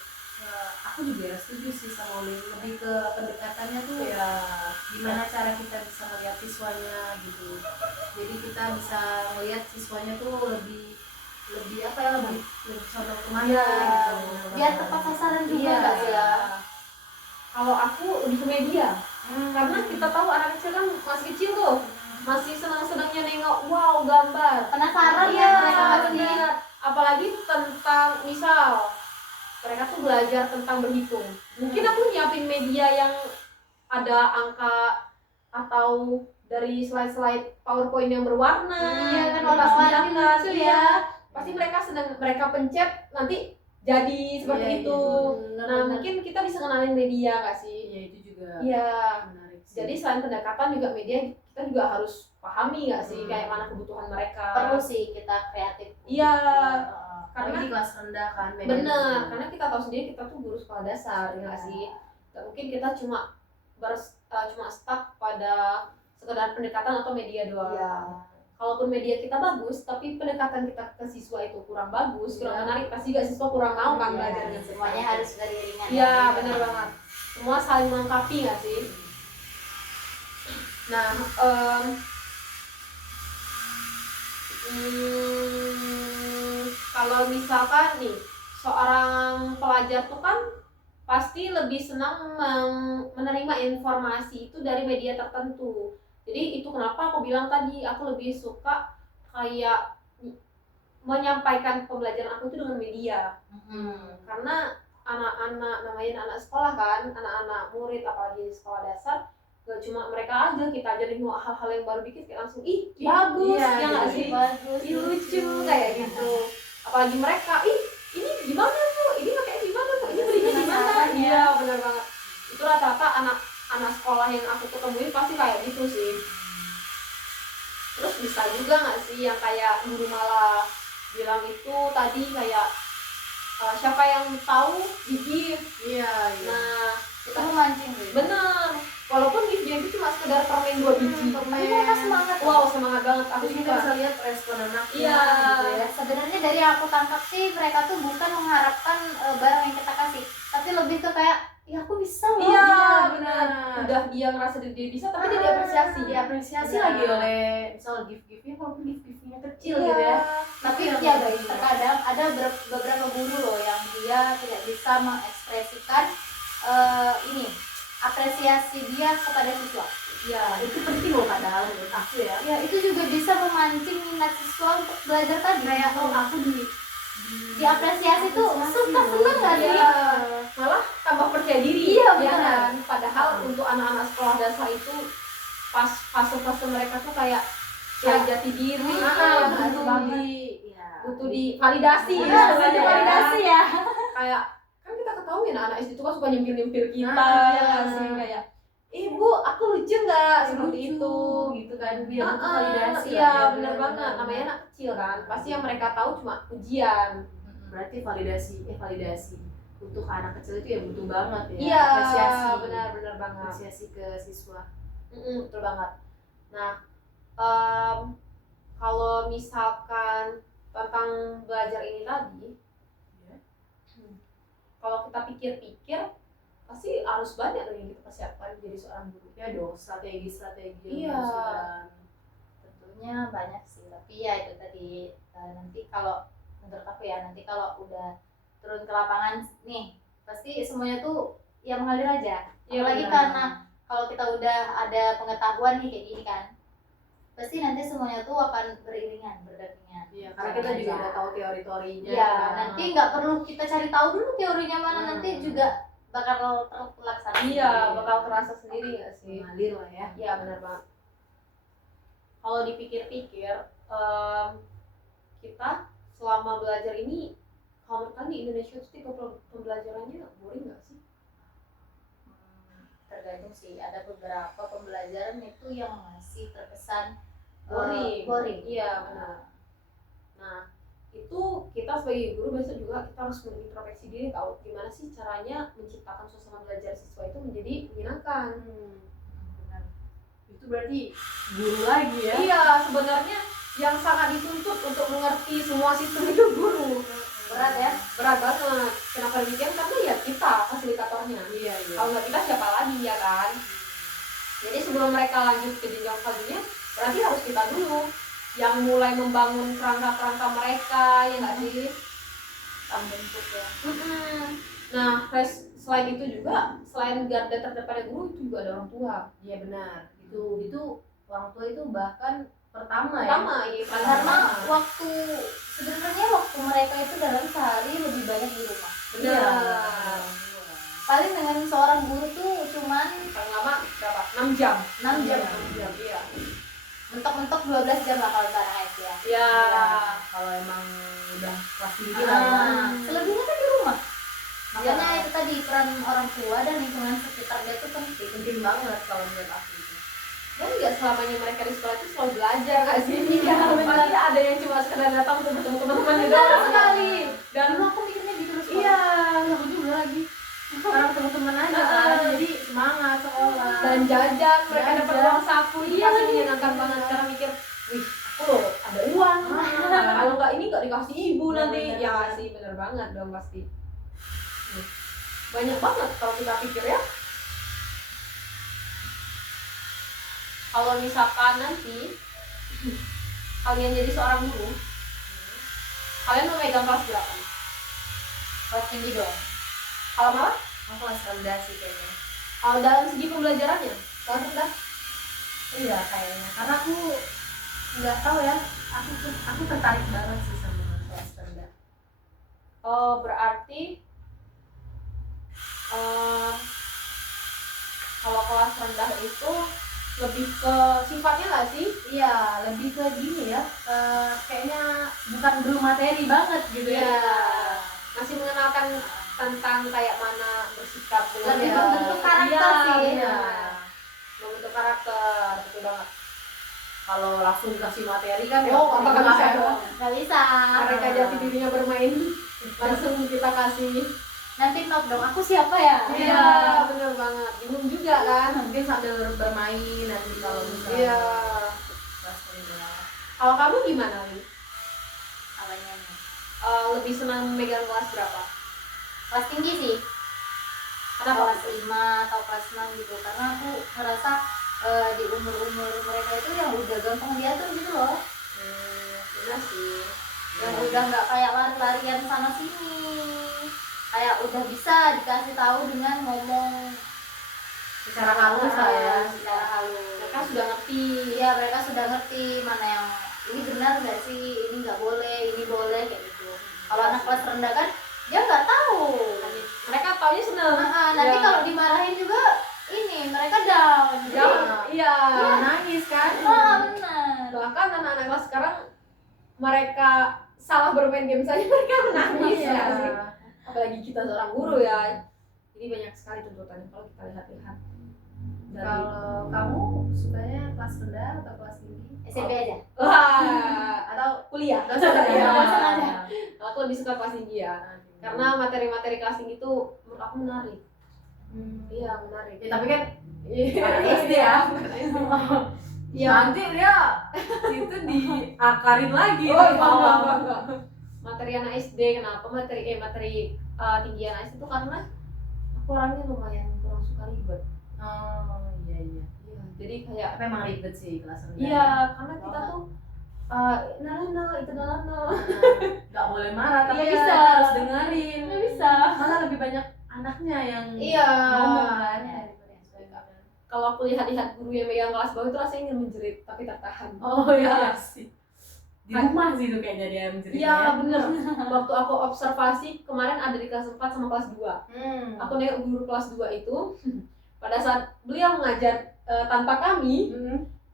Aku juga setuju sih sama Ulin, lebih ke pendekatannya tuh Ya. gimana cara kita bisa melihat siswanya gitu. Jadi kita bisa melihat siswanya tuh lebih apa ya, lebih condong kemana gitu. Biar tepat sasaran juga Iya. nggak sih ya? Kalau aku lebih ke media. Karena kita tahu anak kecil kan masih kecil tuh, masih senang-senangnya nengok wow gambar. Penasaran Iya, ya mereka pasti. benar. Apalagi tentang misal mereka tuh belajar tentang berhitung. Mungkin aku nyiapin media yang ada angka atau dari slide-slide PowerPoint yang berwarna. Iya kan, kita warna-warni sediakan, lucu iya. ya. Pasti mereka sedang mereka pencet nanti jadi seperti Iya, itu. iya. Nah, mungkin kita bisa kenalin media nggak sih? Iya, itu juga Iya. menarik sih. Jadi selain pendekatan juga media kita juga harus pahami nggak sih kayak mana kebutuhan mereka. Perlu sih kita kreatif. Iya. karena Karena di kelas rendah kan beda. bener, karena kita tahu sendiri kita tuh guru sekolah dasar, ya nggak sih? Gak mungkin kita cuma cuma stuck pada sekedar pendekatan atau media doang. Iya. Kalaupun media kita bagus, tapi pendekatan kita ke siswa itu kurang bagus, kurang Iya. menarik, pasti juga siswa kurang mau kan Iya, belajar dengan semuanya harus beriringan. Iya, benar banget. Semua saling melengkapi nggak sih? Nah, kalau misalkan nih seorang pelajar tuh kan pasti lebih senang menerima informasi itu dari media tertentu. Jadi itu kenapa aku bilang tadi aku lebih suka kayak menyampaikan pembelajaran aku itu dengan media. Karena anak-anak namanya anak sekolah kan, anak-anak murid apalagi di sekolah dasar, gak cuma mereka aja, kita aja nengok hal-hal yang baru dikit kayak langsung ih bagus, iya, ya nggak iya, sih? Bagus. Ih lucu kayak gitu. Apalagi mereka, ih ini gimana tuh, ini makanya gimana tuh, ini belinya di mana? Iya benar banget. Itu rata-rata anak sekolah yang aku ketemuin pasti kayak gitu sih. Terus bisa juga nggak sih yang kayak guru malah bilang itu tadi kayak siapa yang tahu di gift. Iya. Nah Kita memancing gitu. bener, walaupun giftnya itu cuma sekedar permen 2 biji, Tapi mereka semangat. wow semangat banget. Aku Terus kita juga bisa lihat respon anaknya Iya. gitu ya. Sebenarnya dari yang aku tangkap sih mereka tuh bukan mengharapkan barang yang kita kasih, tapi lebih ke kayak ya aku bisa loh. Iya, benar. udah dia ngerasa dia bisa tapi dia diapresiasi. Diapresiasi Iya. lagi oleh misal gift-giftnya, walaupun gift-giftnya kecil Iya. gitu ya. Tapi Tapi ya guys, terkadang ada beberapa guru loh yang dia tidak bisa mengekspresikan ini apresiasi dia kepada siswa. ya itu penting loh padahal menurut aku ya. Ya itu juga bisa memancing minat siswa untuk belajar tadi. Kayak oh aku diapresiasi tuh suka seneng nggak sih? Iya. Malah tambah percaya diri. Iya, ya benar. kan? Padahal untuk anak-anak sekolah dasar itu pas fase-fase mereka tuh kayak jati diri, butuh divalidasi, Benar, validasi ya. Kayak kan kita ketahui anak SD itu kan suka nyempil-nyempil kita, Iya. ya sih kayak ibu aku lucu nggak seperti itu. gitu kan, biar butuh validasi. Iya benar banget, namanya anak kecil kan, pasti yang mereka tahu cuma ujian. Berarti validasi untuk anak kecil itu ya butuh banget ya. Iya, apresiasi benar banget. apresiasi ke siswa. Betul banget. Nah, kalau misalkan tentang belajar ini tadi, kalau kita pikir-pikir pasti harus banyak yang kita persiapkan menjadi seorang guru. Ya dong, strategi Iya. yang harus kita- Tentunya banyak sih, tapi ya itu tadi nanti kalau menurut aku ya, nanti kalau udah turun ke lapangan nih pasti semuanya tuh ya mengalir aja. Iya, Apalagi benar. karena kalau kita udah ada pengetahuan nih kayak gini kan, pasti nanti semuanya tuh akan beriringan, berdampingan. Iya, karena kita juga udah tahu teori-teorinya. Iya, kan. nanti nggak perlu kita cari tahu dulu teorinya mana, nanti juga bakal terlaksana. Iya, bakal terasa sendiri nggak sih? Mengalir lah ya. Iya benar banget. Kalau dipikir-pikir, kita selama belajar ini, kalau menurut kalian di Indonesia itu tipe pembelajarannya boring nggak sih? Tergantung sih, ada beberapa pembelajaran itu yang masih terkesan Boring. Iya benar. Nah itu kita sebagai guru besok juga kita harus mengintrospeksi diri, tahu gimana sih caranya menciptakan suasana belajar siswa itu menjadi menyenangkan. Benar. Itu berarti guru lagi ya. Iya, sebenarnya yang sangat dituntut untuk mengerti semua sistem itu guru. Berat ya. Berat banget. Kenapa demikian? Karena ya kita fasilitatornya. Iya. Kalau nggak kita siapa lagi ya kan? Jadi sebelum mereka lanjut ke jenjang selanjutnya, berarti harus kita dulu yang mulai membangun kerangka-kerangka mereka, ya nggak sih? Membentuk ya. Nah, selain itu juga, selain garda terdepannya guru, itu juga ada orang tua. Iya benar. Itu orang tua itu bahkan pertama Iya, Karena waktu sebenarnya waktu mereka itu dalam sehari lebih banyak di rumah. Benar. Paling dengan seorang guru tuh cuman Paling lama berapa? 6 jam. 6 jam. 6 jam, iya. Mentok-mentok 12 jam lah kalau sekarang SD ya. Ya. Kalau emang udah kelas tinggi lah ya. Selebihnya kan di rumah. Makanya Makanya itu tadi peran orang tua dan lingkungan sekitar dia tuh penting. penting banget kalau menurut aku itu. Dan nggak selamanya mereka di sekolah itu selalu belajar nggak sih? Iya, benar. Pasti ada yang cuma sekedar datang untuk bertemu teman-temannya Benar doang. sekali. Dan Dulu aku mikirnya gitu loh. iya, aku juga lagi. Orang teman-teman aja kan. Jadi semangat sekolah. Dan jajan, mereka Jajan. dapat uang saku, itu Iya, pasti iya. menyenangkan banget. Karena mikir, wih, aku loh ada uang. Kalau nggak ini nggak dikasih ibu nanti. Benar. Ya nggak sih, bener banget dong pasti. Banyak banget kalau kita pikir ya. Kalau misalkan nanti kalian jadi seorang guru, kalian memegang kelas berapa? Kelas tinggi dong. Kalau malah, Aku kelas rendah sih kayaknya. kalau dalam segi pembelajarannya, kelas rendah. Iya kayaknya. Karena aku nggak tahu ya. Aku tertarik banget sih sama kelas rendah. Oh, berarti kalau kelas rendah itu lebih ke sifatnya nggak sih? Iya, lebih ke gini ya. Kayaknya bukan guru materi banget gitu ya. Masih mengenalkan tentang kayak mana bersikap dengan Lebih Iya. membentuk karakter Iya, sih. benar. Membentuk karakter, betul banget. Kalau langsung dikasih materi kan Oh, apa nggak bisa ya. dong? Nggak bisa. Mereka jati dirinya bermain, langsung kita kasih. Nanti knock dong. Aku siapa ya? Iya, benar banget. Bingung juga kan? Mungkin sambil bermain nanti kalau misalnya Iya. kelas rendah. Kalau kamu gimana nih? Apanya nih? Lebih senang megang kelas berapa? Kelas tinggi sih. Kenapa? Kelas 5 atau kelas 6 gitu. Karena aku ngerasa di umur-umur mereka itu yang udah gampang diatur gitu loh. Benar sih. Yang udah nggak kayak lari-larian sana sini. Kayak udah bisa dikasih tahu dengan ngomong Secara halus lah ya. secara halus. Mereka sudah ngerti. Iya, mereka sudah ngerti mana yang ini benar nggak sih, ini nggak boleh, ini boleh kayak gitu. Kalau anak kelas rendah kan dia nggak tahu. Mereka taunya seneng. Nanti Ya. kalau dimarahin juga ini mereka down. Jadi, Iya. Nangis kan? benar. Bahkan anak-anak kelas sekarang mereka salah bermain game saja mereka menangis Iya. ya sih. Apalagi kita seorang guru ya. Jadi banyak sekali tuntutannya kalau kita lihat-lihat. Kalau kamu sukanya kelas rendah atau kelas tinggi? SMP aja. Wah, Atau kuliah. Iya. Aku lebih suka kelas tinggi ya. Karena materi-materi kelas tinggi itu menurut aku menarik. Iya, menarik. Ya, tapi kan Iya. SD ya. Iya. Nanti dia itu diakarin lagi. Oh, enggak. materi anak SD. Kenapa materi tinggi anak SD itu karena aku orangnya lumayan kurang suka ribet. Oh iya. Iya, jadi kayak Tapi emang ribet sih kelas rendah. iya, karena kita tuh itu Nggak boleh marah, tapi Iya. kita harus dengerin. nggak bisa. Malah lebih banyak anaknya yang Iya. ngomong kan. Iya. Kalau aku lihat guru yang megang kelas bawah itu rasanya ingin menjerit tapi tertahan. Oh iya sih. Di rumah sih itu kayaknya dia menjeritnya. Iya bener. Waktu aku observasi kemarin ada di kelas 4 sama kelas 2. Aku nengok guru kelas 2 itu pada saat beliau mengajar tanpa kami,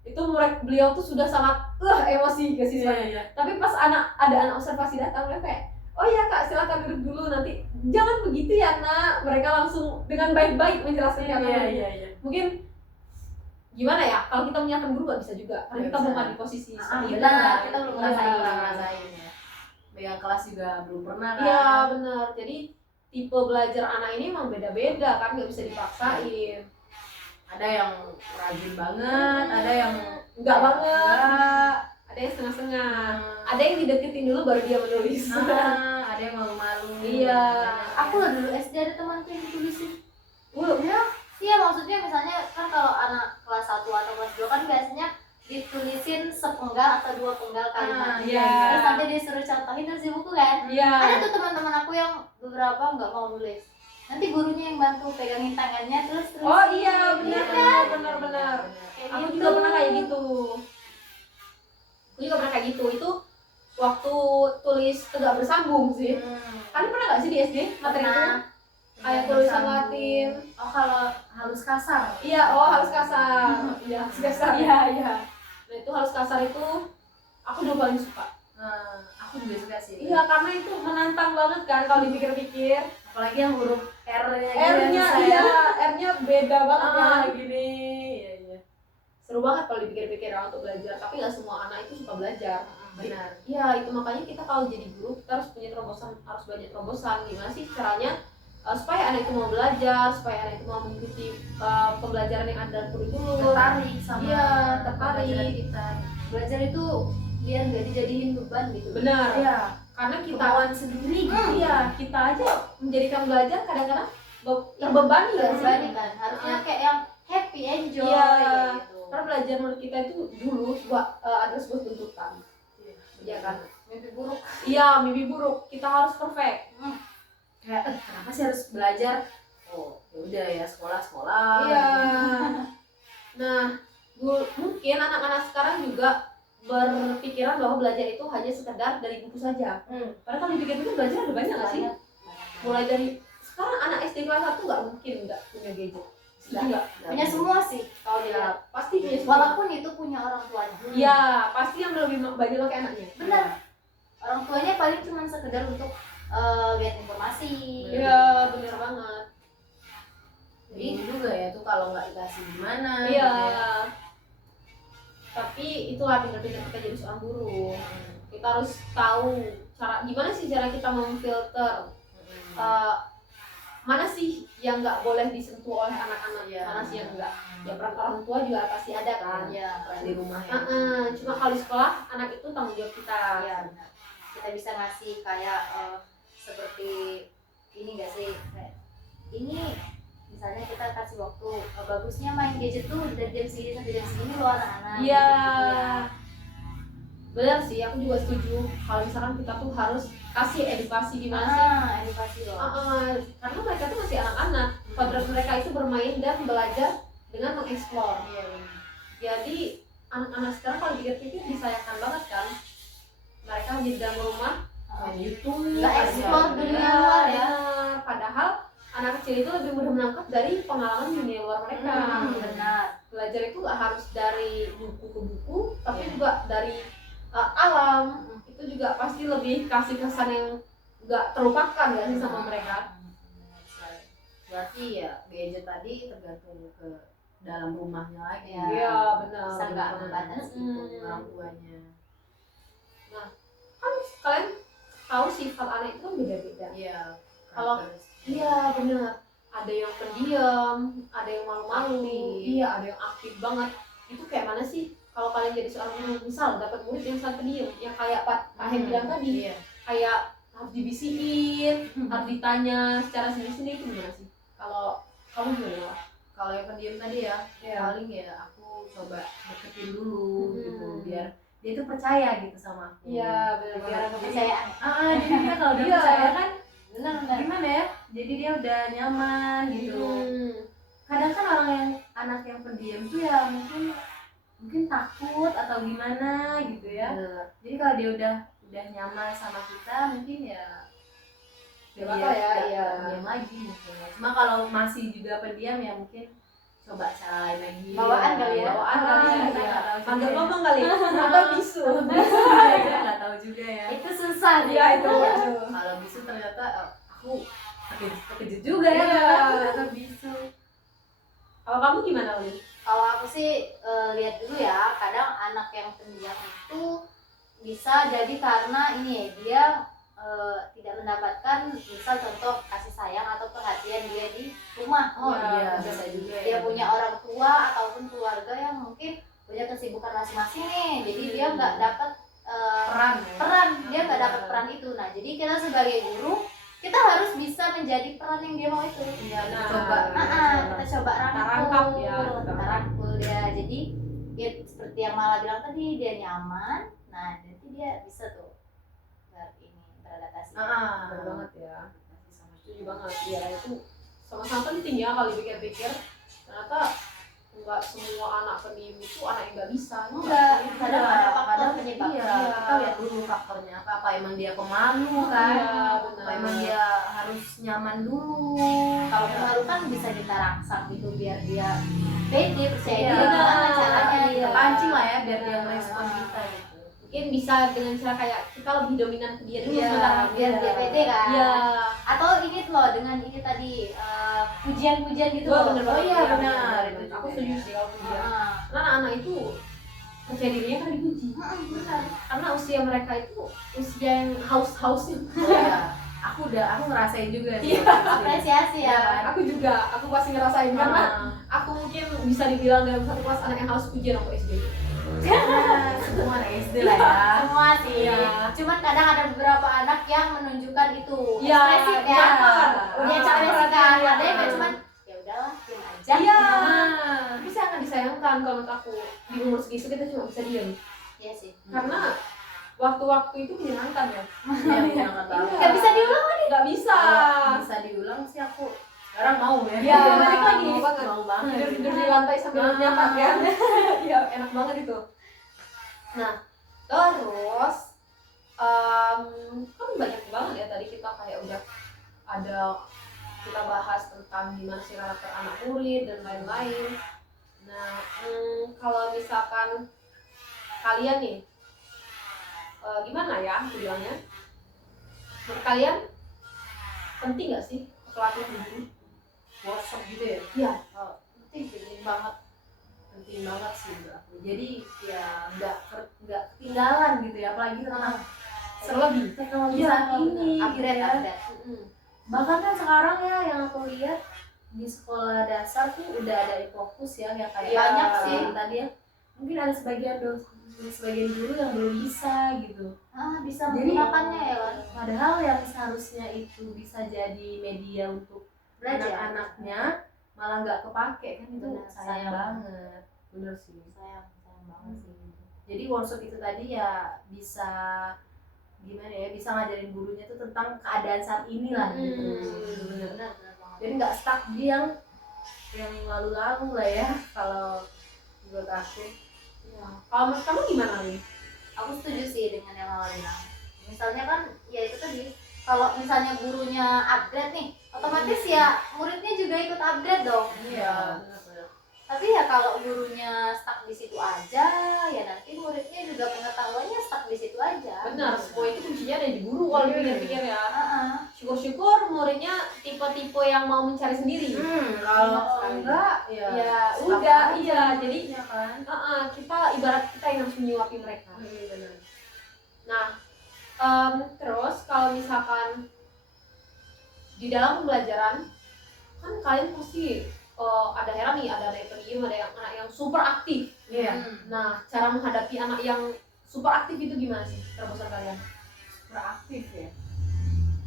itu beliau tuh sudah sangat emosi ke siswanya. Iya. Tapi pas ada anak observasi datang, mereka kayak, oh iya kak, silakan duduk dulu, nanti jangan begitu ya nak. Mereka langsung dengan baik-baik menjelaskan ke anak. Iya. Mungkin gimana ya, kalau kita menyalahkan guru nggak bisa juga, karena Nggak kita bisa. belum ada di posisi seperti itu. benar, kita belum Iya. ngerasain ya. Megang kelas juga belum pernah kan. Iya benar. Jadi tipe belajar anak ini emang beda-beda kan, nggak bisa dipaksain. Ada yang rajin banget, ada yang Nggak banget. enggak. Ada yang setengah-setengah. Ada yang dideketin dulu baru dia menulis. Ada yang malu-malu. Iya. Aku loh dulu SD ada temanku yang ditulisin. Ya. Iya, maksudnya misalnya kan kalau anak kelas 1 atau kelas 2 kan biasanya ditulisin sepenggal atau 2 penggal kalimat. iya. Terus nanti disuruh contohin dari buku kan. Iya. Ada tuh teman-teman aku yang beberapa nggak mau nulis. Nanti gurunya yang bantu pegangin tangannya terus. Oh iya, benar kan? benar. Kayak Aku gitu. juga pernah kayak gitu. Itu waktu tulis tegak bersambung sih. Kalian pernah nggak sih di SD materi itu? Kayak tulisan Latin. Oh kalau halus kasar. Iya, halus kasar. Iya, halus kasar. Iya. Nah, itu halus kasar itu aku dulu paling suka. Aku juga suka sih. Iya, karena itu menantang banget kan kalau dipikir-pikir. Apalagi yang huruf R-nya. R-nya R-nya beda banget kan. Gini. Iya. Seru banget kalau dipikir-pikir untuk belajar, tapi nggak semua anak itu suka belajar. Benar. Iya, itu makanya kita kalau jadi guru kita harus punya terobosan, harus banyak terobosan. Gimana sih caranya supaya anak itu mau belajar, supaya anak itu mau mengikuti pembelajaran yang ada dalam kurikulum. Tertarik sama Iya, tertarik. pembelajaran kita. Belajar itu biar nggak dijadiin beban gitu. Benar. Iya. Karena kita Kemauan sendiri. iya, kita aja menjadikan belajar kadang-kadang terbebani nggak sih? Berbanding kan. Harusnya kayak yang happy, enjoy Iya. kayak gitu. Karena belajar menurut kita itu dulu ada sebuah tuntutan. Iya kan? Mimpi buruk. Iya, mimpi buruk. Kita harus perfect. Kayak kenapa sih harus belajar? Oh, ya udah ya sekolah. Iya. Nah, mungkin anak-anak sekarang juga berpikiran bahwa belajar itu hanya sekedar dari buku saja. Padahal kalau dipikir-pikir belajar ada banyak nggak sih? Mulai dari sekarang anak SD kelas 1 nggak mungkin nggak punya gadget. Nggak. Punya semua sih kalau Ya, dilihat. pasti punya semua. Walaupun itu punya orang tuanya. Iya, pasti yang lebih banyak pakai anaknya. Benar. Orang tuanya paling cuma sekedar untuk lihat informasi. Iya, benar banget. Ini juga ya tuh kalau nggak dikasih gimana? Iya. gitu ya. Tapi itulah pintar-pintar kita jadi seorang guru. Kita harus tahu gimana sih cara kita memfilter mana sih yang nggak boleh disentuh oleh anak-anak, Iya. mana sih yang enggak. Ya peran orang tua juga pasti ada kan. Iya. Di rumah ya. Cuma kalau di sekolah anak itu tanggung jawab kita. Iya, benar. Kita bisa ngasih kayak seperti ini enggak sih? Kayak ini misalnya kita kasih waktu bagusnya main gadget tuh dari jam segini sampai jam segini loh anak-anak. Iya. Gitu ya. Benar sih, aku juga setuju. Kalau misalkan kita tuh harus kasih edukasi gimana sih. Edukasi loh. Karena mereka tuh masih anak-anak. Kodrat mereka itu bermain dan belajar dengan mengeksplor. Iya. Jadi anak-anak sekarang kalau dipikir-pikir disayangkan banget kan. Mereka di dalam rumah Main YouTube. Nggak explore dunia luar ya. Padahal anak kecil itu lebih mudah menangkap dari pengalaman dunia luar mereka. Benar. Belajar itu gak harus dari buku ke buku, tapi Iya. juga dari alam. Itu juga pasti lebih kasih kesan yang gak terlupakan gak sih sama mereka. Berarti ya gadget tadi tergantung ke dalam rumahnya lagi. Iya. Iya benar. Bisa nggak membatasi Orang tuanya. Kan kalian tahu sifat anak itu kan beda-beda. Iya. Kalau- karakteristik. Iya benar. Ada yang pendiam, ada yang malu-malu, Aktif. iya ada yang aktif banget. Itu kayak mana sih? Kalau kalian jadi seorang guru, misal dapat murid yang sangat pendiam, yang kayak Pak Hen bilang tadi, Iya. kayak harus dibisikin, harus ditanya secara sendiri-sendiri itu gimana sih? Kalau kamu gimana? Kalau yang pendiam tadi ya, paling ya aku coba deketin dulu gitu biar dia tuh percaya gitu sama aku. Iya, benar Biar banget. aku kepercayaan. Jadi dia kalau udah Iya. percaya kan Benar-benar. gimana ya? Jadi dia udah nyaman gitu. Kadang kan orang yang anak yang pendiam tuh ya mungkin takut atau gimana gitu ya. Benar. Jadi kalau dia udah nyaman sama kita mungkin ya Gak apa-apa ya, nggak iya. pendiam lagi mungkin. Cuma kalau masih juga pendiam ya mungkin coba cara lain lagi. Bawaan kali ya. Bawaan kali ya. Iya. Kita nggak tahu Manggil juga ya. ngomong kali, atau bisu. Kita nggak tahu juga ya. Itu susah sih. Iya, itu. Kalau bisu ternyata aku terkejut juga ya. Iya. Ternyata bisu. Kalau kamu gimana, Lin? Kalau aku sih lihat dulu ya, kadang anak yang pendiam itu bisa jadi karena ini dia tidak mendapatkan misal contoh kasih sayang atau perhatian dia di rumah. Oh iya, Ya, bisa juga ya. Dia punya orang tua ataupun keluarga yang mungkin punya kesibukan masing-masing nih, jadi dia nggak dapat peran. dia nggak dapat peran itu. Nah, jadi kita sebagai guru kita harus bisa menjadi peran yang dia mau itu. Iya, Nah, coba. Kita coba rangkap ya. kita rangkul dia. Jadi ya, seperti yang Mala bilang tadi, dia nyaman. Nah, nanti dia bisa tuh beradaptasi. Benar banget ya. Setuju banget. Ya itu sama-sama penting ya kalau dipikir-pikir. Ternyata nggak semua anak pendiam itu anak yang nggak bisa. Enggak, kadang ada faktor Kadang penyebabnya. iya, kita lihat dulu faktornya apa emang dia pemalu kan? Iya, Apa benar. emang dia harus nyaman dulu? Kalau pemalu kan bisa kita rangsang gitu biar dia pede, percaya Iya, diri. Gimana caranya iya. gitu. Pancing lah ya biar dia merespon kita gitu. Mungkin bisa dengan cara kayak kita lebih dominan ke dia dulu Iya, sebentar. biar dia pede kan. Iya. Atau ini loh dengan ini tadi pujian-pujian gitu Wah, loh. bener Oh banget. iya, Iya, benar. Itu Itu aku juga setuju ya. sih kalau dia. Ah, Karena anak itu percaya dirinya karena dipuji. benar. Karena usia mereka itu usia yang haus-hausnya. Iya. Aku ngerasain juga sih. Iya. Apresiasi ya. Aku juga, aku pasti ngerasain karena Karena aku mungkin bisa dibilang dalam satu kelas anak yang haus pujian waktu SD. semua anak SD lah ya. Semua sih. Iya. Cuman kadang ada beberapa anak yang menunjukkan itu Iya, ekspresif ya. caper. Dia Caper ekspresikan. dia. Ada yang kayak cuman ya udahlah, diam aja. Iya. Nah, Tapi sangat disayangkan kalau menurut aku di umur segitu kita cuma bisa diam. Iya sih. Karena waktu-waktu itu menyenangkan ya. iya, nggak tahu. Nggak bisa diulang. Nggak bisa. Kalau bisa diulang sih aku sekarang mau ya. Iya, balik lagi. Mau banget. Tidur di lantai sambil nyapak kan. Iya, enak banget itu. Nah, terus kan banyak banget ya tadi kita kayak udah ada kita bahas tentang gimana sih karakter anak murid dan lain-lain. Nah, kalau misalkan kalian nih gimana ya aku bilangnya? Menurut kalian penting nggak sih pelatihan guru? Workshop gitu ya. Iya. Penting banget. Penting banget sih menurut aku. Jadi ya nggak ketinggalan gitu ya, apalagi tentang Terlebih. teknologi Iya, saat ini gitu Upgrade, ya. upgrade. Bahkan kan sekarang ya yang aku lihat di sekolah dasar tuh udah ada fokus ya yang kayak Banyak sih. tadi ya. Mungkin ada sebagian guru yang belum bisa gitu. Bisa Jadi menggunakannya ya kan. Padahal yang seharusnya itu bisa jadi media untuk Belajar. anak-anaknya malah nggak kepake kan, itu Benar, sayang sayang. banget. Bener sih. Sayang banget sih. Jadi workshop itu tadi ya bisa gimana ya, bisa ngajarin gurunya tuh tentang keadaan saat ini lah gitu. Bener. Benar banget. Jadi nggak stuck di yang lalu-lalu lah ya kalau menurut aku. Ya. Kalau menurut kamu gimana nih? Aku setuju sih dengan yang Mama bilang. Misalnya kan ya itu tadi, kalau misalnya gurunya upgrade nih, otomatis ya muridnya juga ikut upgrade dong. Iya. Tapi ya kalau gurunya stuck di situ aja, ya nanti muridnya juga pengetahuannya stuck di situ aja. Benar, semua itu kuncinya ada di guru kalau dipikir-pikir ya. Syukur-syukur muridnya tipe-tipe yang mau mencari sendiri. Kalau enggak ya, Ya stuck udah, aja iya. Jadi ya kan. kita ibarat kita yang harus menyuapi mereka. Benar. Nah, terus kalau misalkan di dalam pembelajaran kan kalian pasti ada heran nih, ada anak pendiam, ada yang anak yang super aktif. Iya. Nah, cara menghadapi anak yang super aktif itu gimana sih terobosan kalian? Beraktif ya.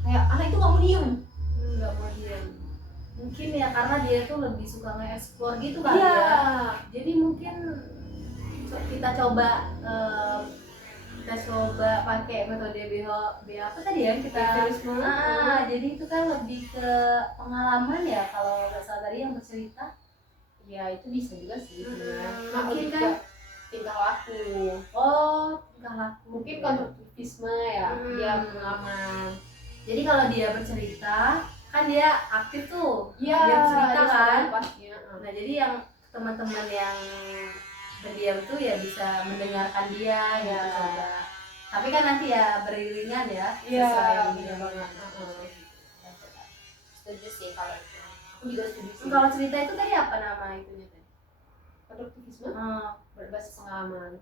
Kayak anak itu nggak mau diem. Nggak mau diam. Mungkin ya karena dia tuh lebih suka nge-explore gitu kali Iya. ya. Jadi mungkin kita coba pakai metode BH apa tadi ya kita Behaviorisme. jadi itu kan lebih ke pengalaman ya kalau nggak salah tadi yang bercerita. Ya itu bisa juga sih sebenarnya. Nah, Mungkin lebih kan ke tingkah laku. oh tingkah laku Mungkin konstruktivisme ya, dia Hmm. pengalaman. jadi kalau dia bercerita kan dia aktif tuh Iya, dia bercerita dia kan. suka pastinya. Nah jadi yang teman-teman yang pendiam tuh ya bisa mendengarkan dia gitu Iya. coba. Tapi kan nanti ya beriringan ya Iya, sesuai benar banget. Setuju sih kalau itu. Aku juga setuju sih. Kalau cerita itu tadi apa nama itunya tadi? Konstruktivisme Oh, berbasis pengalaman.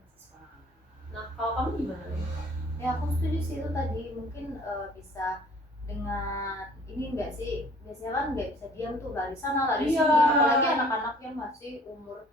Nah, kalau kamu gimana nih? Ya aku setuju sih itu tadi mungkin bisa dengan ini enggak sih biasanya kan nggak bisa diam tuh lari sana lari Iya. sini apalagi anak-anak yang masih umur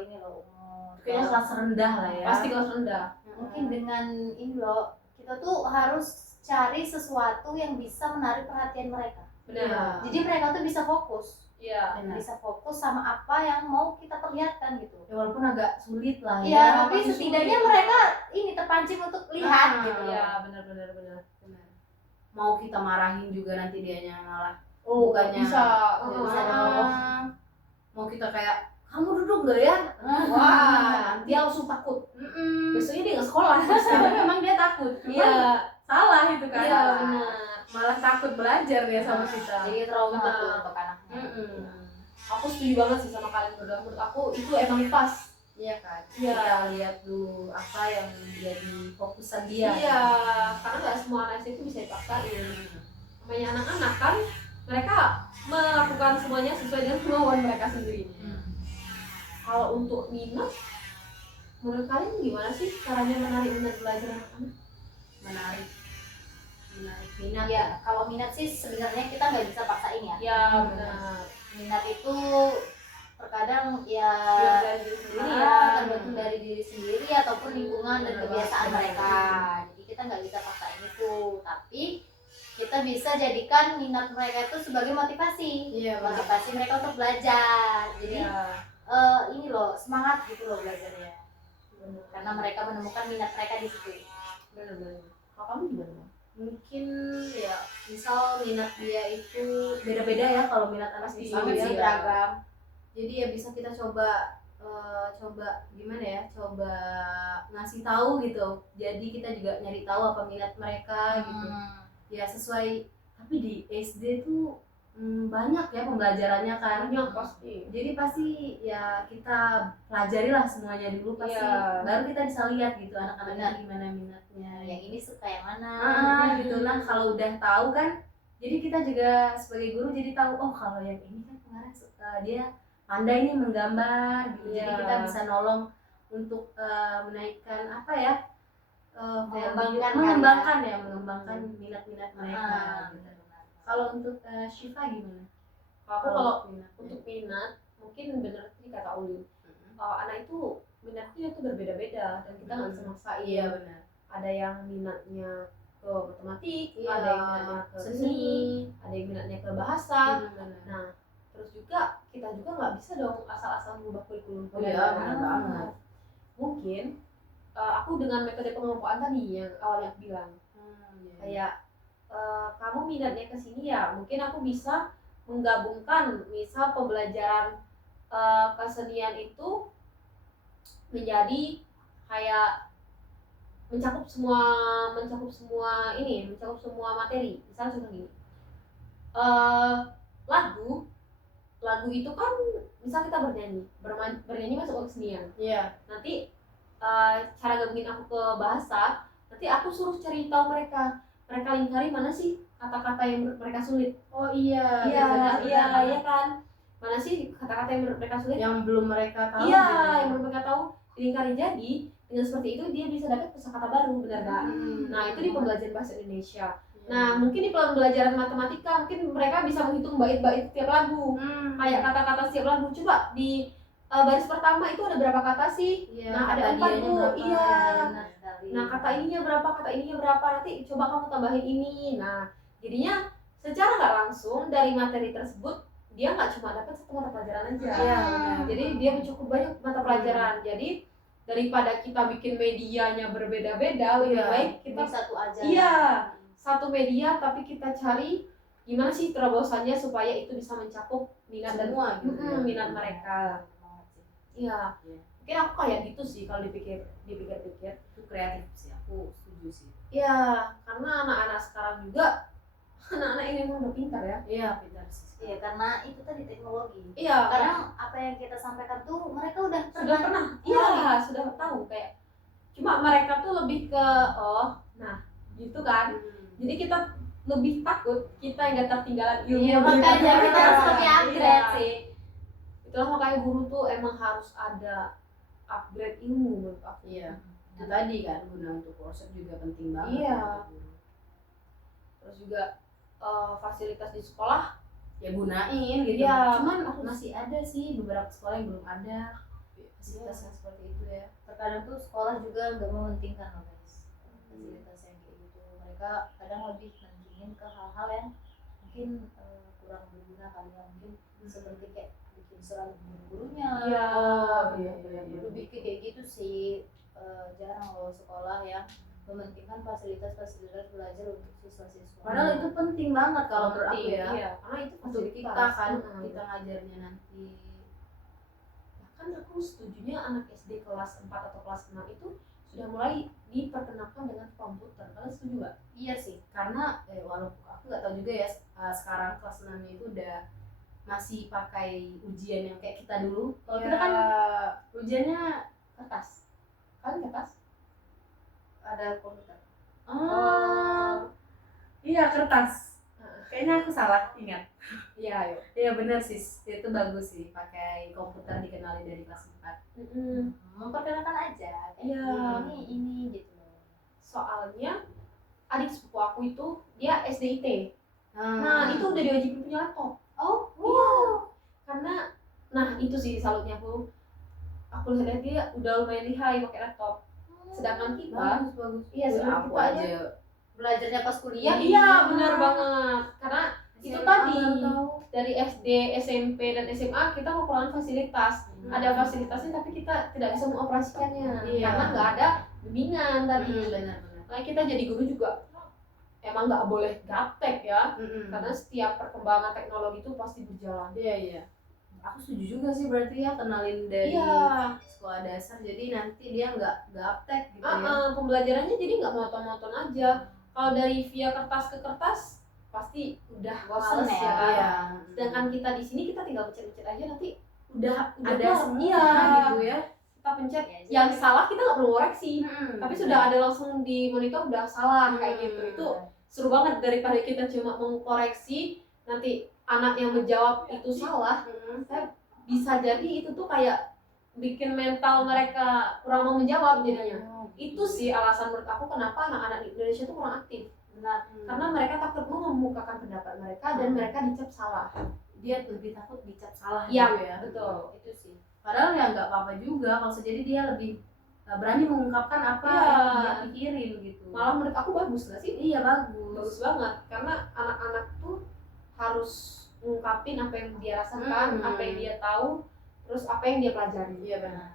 ini loh umur kayaknya kelas rendah lah ya. Pasti kelas rendah. mungkin dengan ini loh kita tuh harus cari sesuatu yang bisa menarik perhatian mereka Benar. jadi mereka tuh bisa fokus Iya. Benar. bisa fokus sama apa yang mau kita perlihatkan gitu Ya, walaupun agak sulit lah ya ya. tapi pasti setidaknya sulit. mereka ini terpancing untuk lihat Ah. gitu Iya, benar. Benar. Mau kita marahin juga nanti dianya malah Oh, bukannya bisa. nggak bisa Oh. dong. Mau kita kayak kamu duduk nggak ya? Wah, dia langsung takut. Besoknya dia nggak sekolah. Tapi memang dia takut. Iya. Salah itu kan. Iya, benar. Malah takut belajar dia sama kita. jadi trauma Benar. tuh untuk anaknya Aku setuju banget sih sama kalian berdua. Menurut aku itu emang pas. Iya kan. Iya. Kita lihat dulu apa yang menjadi fokusan dia. Iya, karena nggak semua anak SD itu bisa dipaksain. Namanya anak-anak kan, mereka melakukan semuanya sesuai dengan kemauan mereka sendiri. Kalau untuk minat, menurut kalian gimana sih caranya menarik minat belajar anak-anak? Menarik minat. ya kalau minat sih sebenarnya kita nggak bisa paksain ya Ya, benar. minat itu terkadang ya Biar dari diri sendiri ya. tergantung dari diri sendiri ataupun lingkungan dan kebiasaan mereka jadi kita nggak bisa paksain itu tapi kita bisa jadikan minat mereka itu sebagai motivasi Iya, benar. motivasi mereka untuk belajar jadi Iya, ini loh semangat gitu loh belajarnya benar. karena mereka menemukan minat mereka di situ Benar. Kalau kamu gimana? Mungkin ya misal minat dia itu beda-beda ya kalau minat anak Pasti di banget Iya. sih beragam jadi ya bisa kita coba gimana ya coba ngasih tahu gitu jadi kita juga nyari tahu apa minat mereka gitu ya sesuai tapi di SD tuh banyak ya pembelajarannya kan Banyak pasti. jadi pasti ya kita pelajari lah semuanya dulu pasti Iya. baru kita bisa lihat gitu Benar. anak-anaknya gimana minatnya yang ini suka yang mana gitu nah kalau udah tahu kan jadi kita juga sebagai guru jadi tahu oh kalau yang ini kan kemarin dia pandai nih menggambar gitu jadi Iya. kita bisa nolong untuk menaikkan apa ya Mengembangkan mengembangkan minat-minat mereka gitu. benar-benar. Kalau untuk Syifa gimana? Kalau minat untuk minat, mungkin bener sih kata Uli. Anak itu minatnya itu berbeda-beda dan kita nggak bisa maksain. iya benar Ada yang minatnya ke matematik, Iya, ada yang minatnya ke seni, ada yang minatnya ke bahasa. benar. Nah, terus juga kita juga nggak bisa dong asal-asal mengubah kurikulum. Oh iya, benar banget. Mungkin aku dengan metode pengelompokan tadi yang awalnya aku bilang kayak kamu minatnya ke sini ya, mungkin aku bisa menggabungkan misal pembelajaran kesenian itu menjadi kayak mencakup semua materi. Misal contoh gini, lagu itu kan misal kita bernyanyi masuk ke kesenian. Iya. Nanti cara gabungin aku ke bahasa, nanti aku suruh cari tahu mereka lingkari mana sih kata-kata yang menurut mereka sulit. Oh iya. Iya kan, mana sih kata-kata yang menurut mereka sulit, Yang belum mereka tahu. iya gitu. yang belum mereka tahu dilingkari. Jadi dengan seperti itu dia bisa dapat kosakata baru, benar gak? Nah itu di pembelajaran bahasa Indonesia. Nah mungkin di pembelajaran matematika mungkin mereka bisa menghitung bait-bait setiap lagu, kayak kata-kata setiap lagu. Coba baris pertama itu ada berapa kata sih? Iya, Nah, ada kata 4 dianya tuh. berapa, Iya. Benar sekali. Nah, kata ininya berapa, kata ininya berapa, nanti coba kamu tambahin ini. Nah, jadinya secara nggak langsung dari materi tersebut dia nggak cuma dapat satu mata pelajaran aja. Iya, benar. Jadi dia mencukup banyak mata pelajaran. Jadi daripada kita bikin medianya berbeda-beda, lebih Iya, baik kita Ini satu aja. iya satu media tapi kita cari gimana sih terobosannya supaya itu bisa mencakup minat dan Semua gitu ya. minat mereka. Iya. Iya. Mungkin aku kayak gitu sih kalau dipikir-pikir. Itu kreatif sih, aku setuju sih. Iya, karena anak-anak sekarang juga anak-anak ini memang udah pintar ya. Iya, pintar sih. Iya, karena itu tadi teknologi. Iya, Kadang apa yang kita sampaikan tuh mereka udah sudah pernah. Iya, sudah tahu kayak cuma mereka tuh lebih ke nah gitu kan. Jadi kita lebih takut kita yang gak tertinggalan ilmu. Iya, makanya kita harus lebih upgrade Iya. sih. Itulah makanya guru tuh emang harus ada upgrade ilmu menurut aku. Iya. Itu tadi kan guna untuk workshop juga penting banget. Iya. kan, guru. Terus juga fasilitas di sekolah. Ya gunain gitu. Iya. Cuman masih ada sih beberapa sekolah yang belum ada fasilitas yang seperti itu ya. Terkadang tuh sekolah juga nggak mementingkan loh guys fasilitas yang kayak gitu. Mereka kadang lebih mentingin ke hal-hal yang mungkin kurang berguna kali ya, mungkin seperti kayak bikin surat guru-gurunya. Iya. Iya. Lebih ke kayak gitu sih. Jarang loh sekolah yang mementingkan fasilitas-fasilitas belajar untuk siswa-siswa. Padahal itu penting banget kalau menurut aku ya. Iya, karena itu Untuk fasilitas. kita kan, Mm-mm. kita ngajarnya nanti. Bahkan aku setujunya anak SD kelas 4 atau kelas 6 itu sudah mulai diperkenalkan dengan komputer. Kalian setuju nggak? Iya sih. Karena walaupun aku nggak tahu juga ya sekarang kelas 6 itu udah masih pakai ujian yang kayak kita dulu. Kalau kita kan ujiannya kertas. Kalian kertas? Ada komputer. Iya kertas. Kayaknya aku salah ingat. Iya, Iya bener sih, itu bagus sih pakai komputer dikenali dari kelas 4. Memperkenalkan aja kayak Iya. ini gitu. Soalnya adik sepupu aku itu dia SDIT. Nah, itu udah diwajibin punya laptop. Oh, Iya. Karena nah itu sih salutnya aku. Aku lihat dia udah lumayan lihai pakai laptop. Sedangkan kita bagus. iya, sedangkan aku kita aja. belajarnya pas kuliah. iya benar banget. Karena itu tadi tahu. dari SD, SMP dan SMA kita kekurangan fasilitas. Ada fasilitasnya tapi kita tidak bisa mengoperasikannya Iya. karena nggak ada bimbingan tadi. Benar. Makanya kita jadi guru juga emang nggak boleh gaptek ya, karena setiap perkembangan teknologi itu pasti berjalan. Iya. Aku setuju juga sih berarti ya kenalin dari Iya. sekolah dasar jadi nanti dia nggak gaptek gitu ya. Pembelajarannya jadi nggak monoton-monoton aja. Kalau dari via kertas ke kertas pasti udah Bosen males ya. ya. Iya. Sedangkan kita di sini kita tinggal pencet-pencet aja nanti Udah ada keluar. semua Iya. gitu ya. Kita pencet Ya, yang jadi- salah kita nggak perlu koreksi. Tapi sudah ada langsung di monitor udah salah kayak gitu. Itu seru banget daripada kita cuma mengkoreksi nanti anak yang menjawab itu salah. Bisa jadi itu tuh kayak bikin mental mereka kurang mau menjawab jadinya. Itu sih alasan menurut aku kenapa anak-anak di Indonesia tuh kurang aktif. Benar. Karena mereka takut mengemukakan pendapat mereka dan mereka dicap salah. Dia lebih takut dicap salah Iya, gitu ya. betul. Itu sih. Padahal ya nggak apa-apa juga kalau jadi dia lebih berani mengungkapkan apa Iya. yang dia pikirin gitu. Malah menurut aku bagus gak sih? Iya bagus. Bagus banget karena anak-anak tuh harus ngungkapin apa yang dia rasakan, apa yang dia tahu, terus apa yang dia pelajari. Iya benar.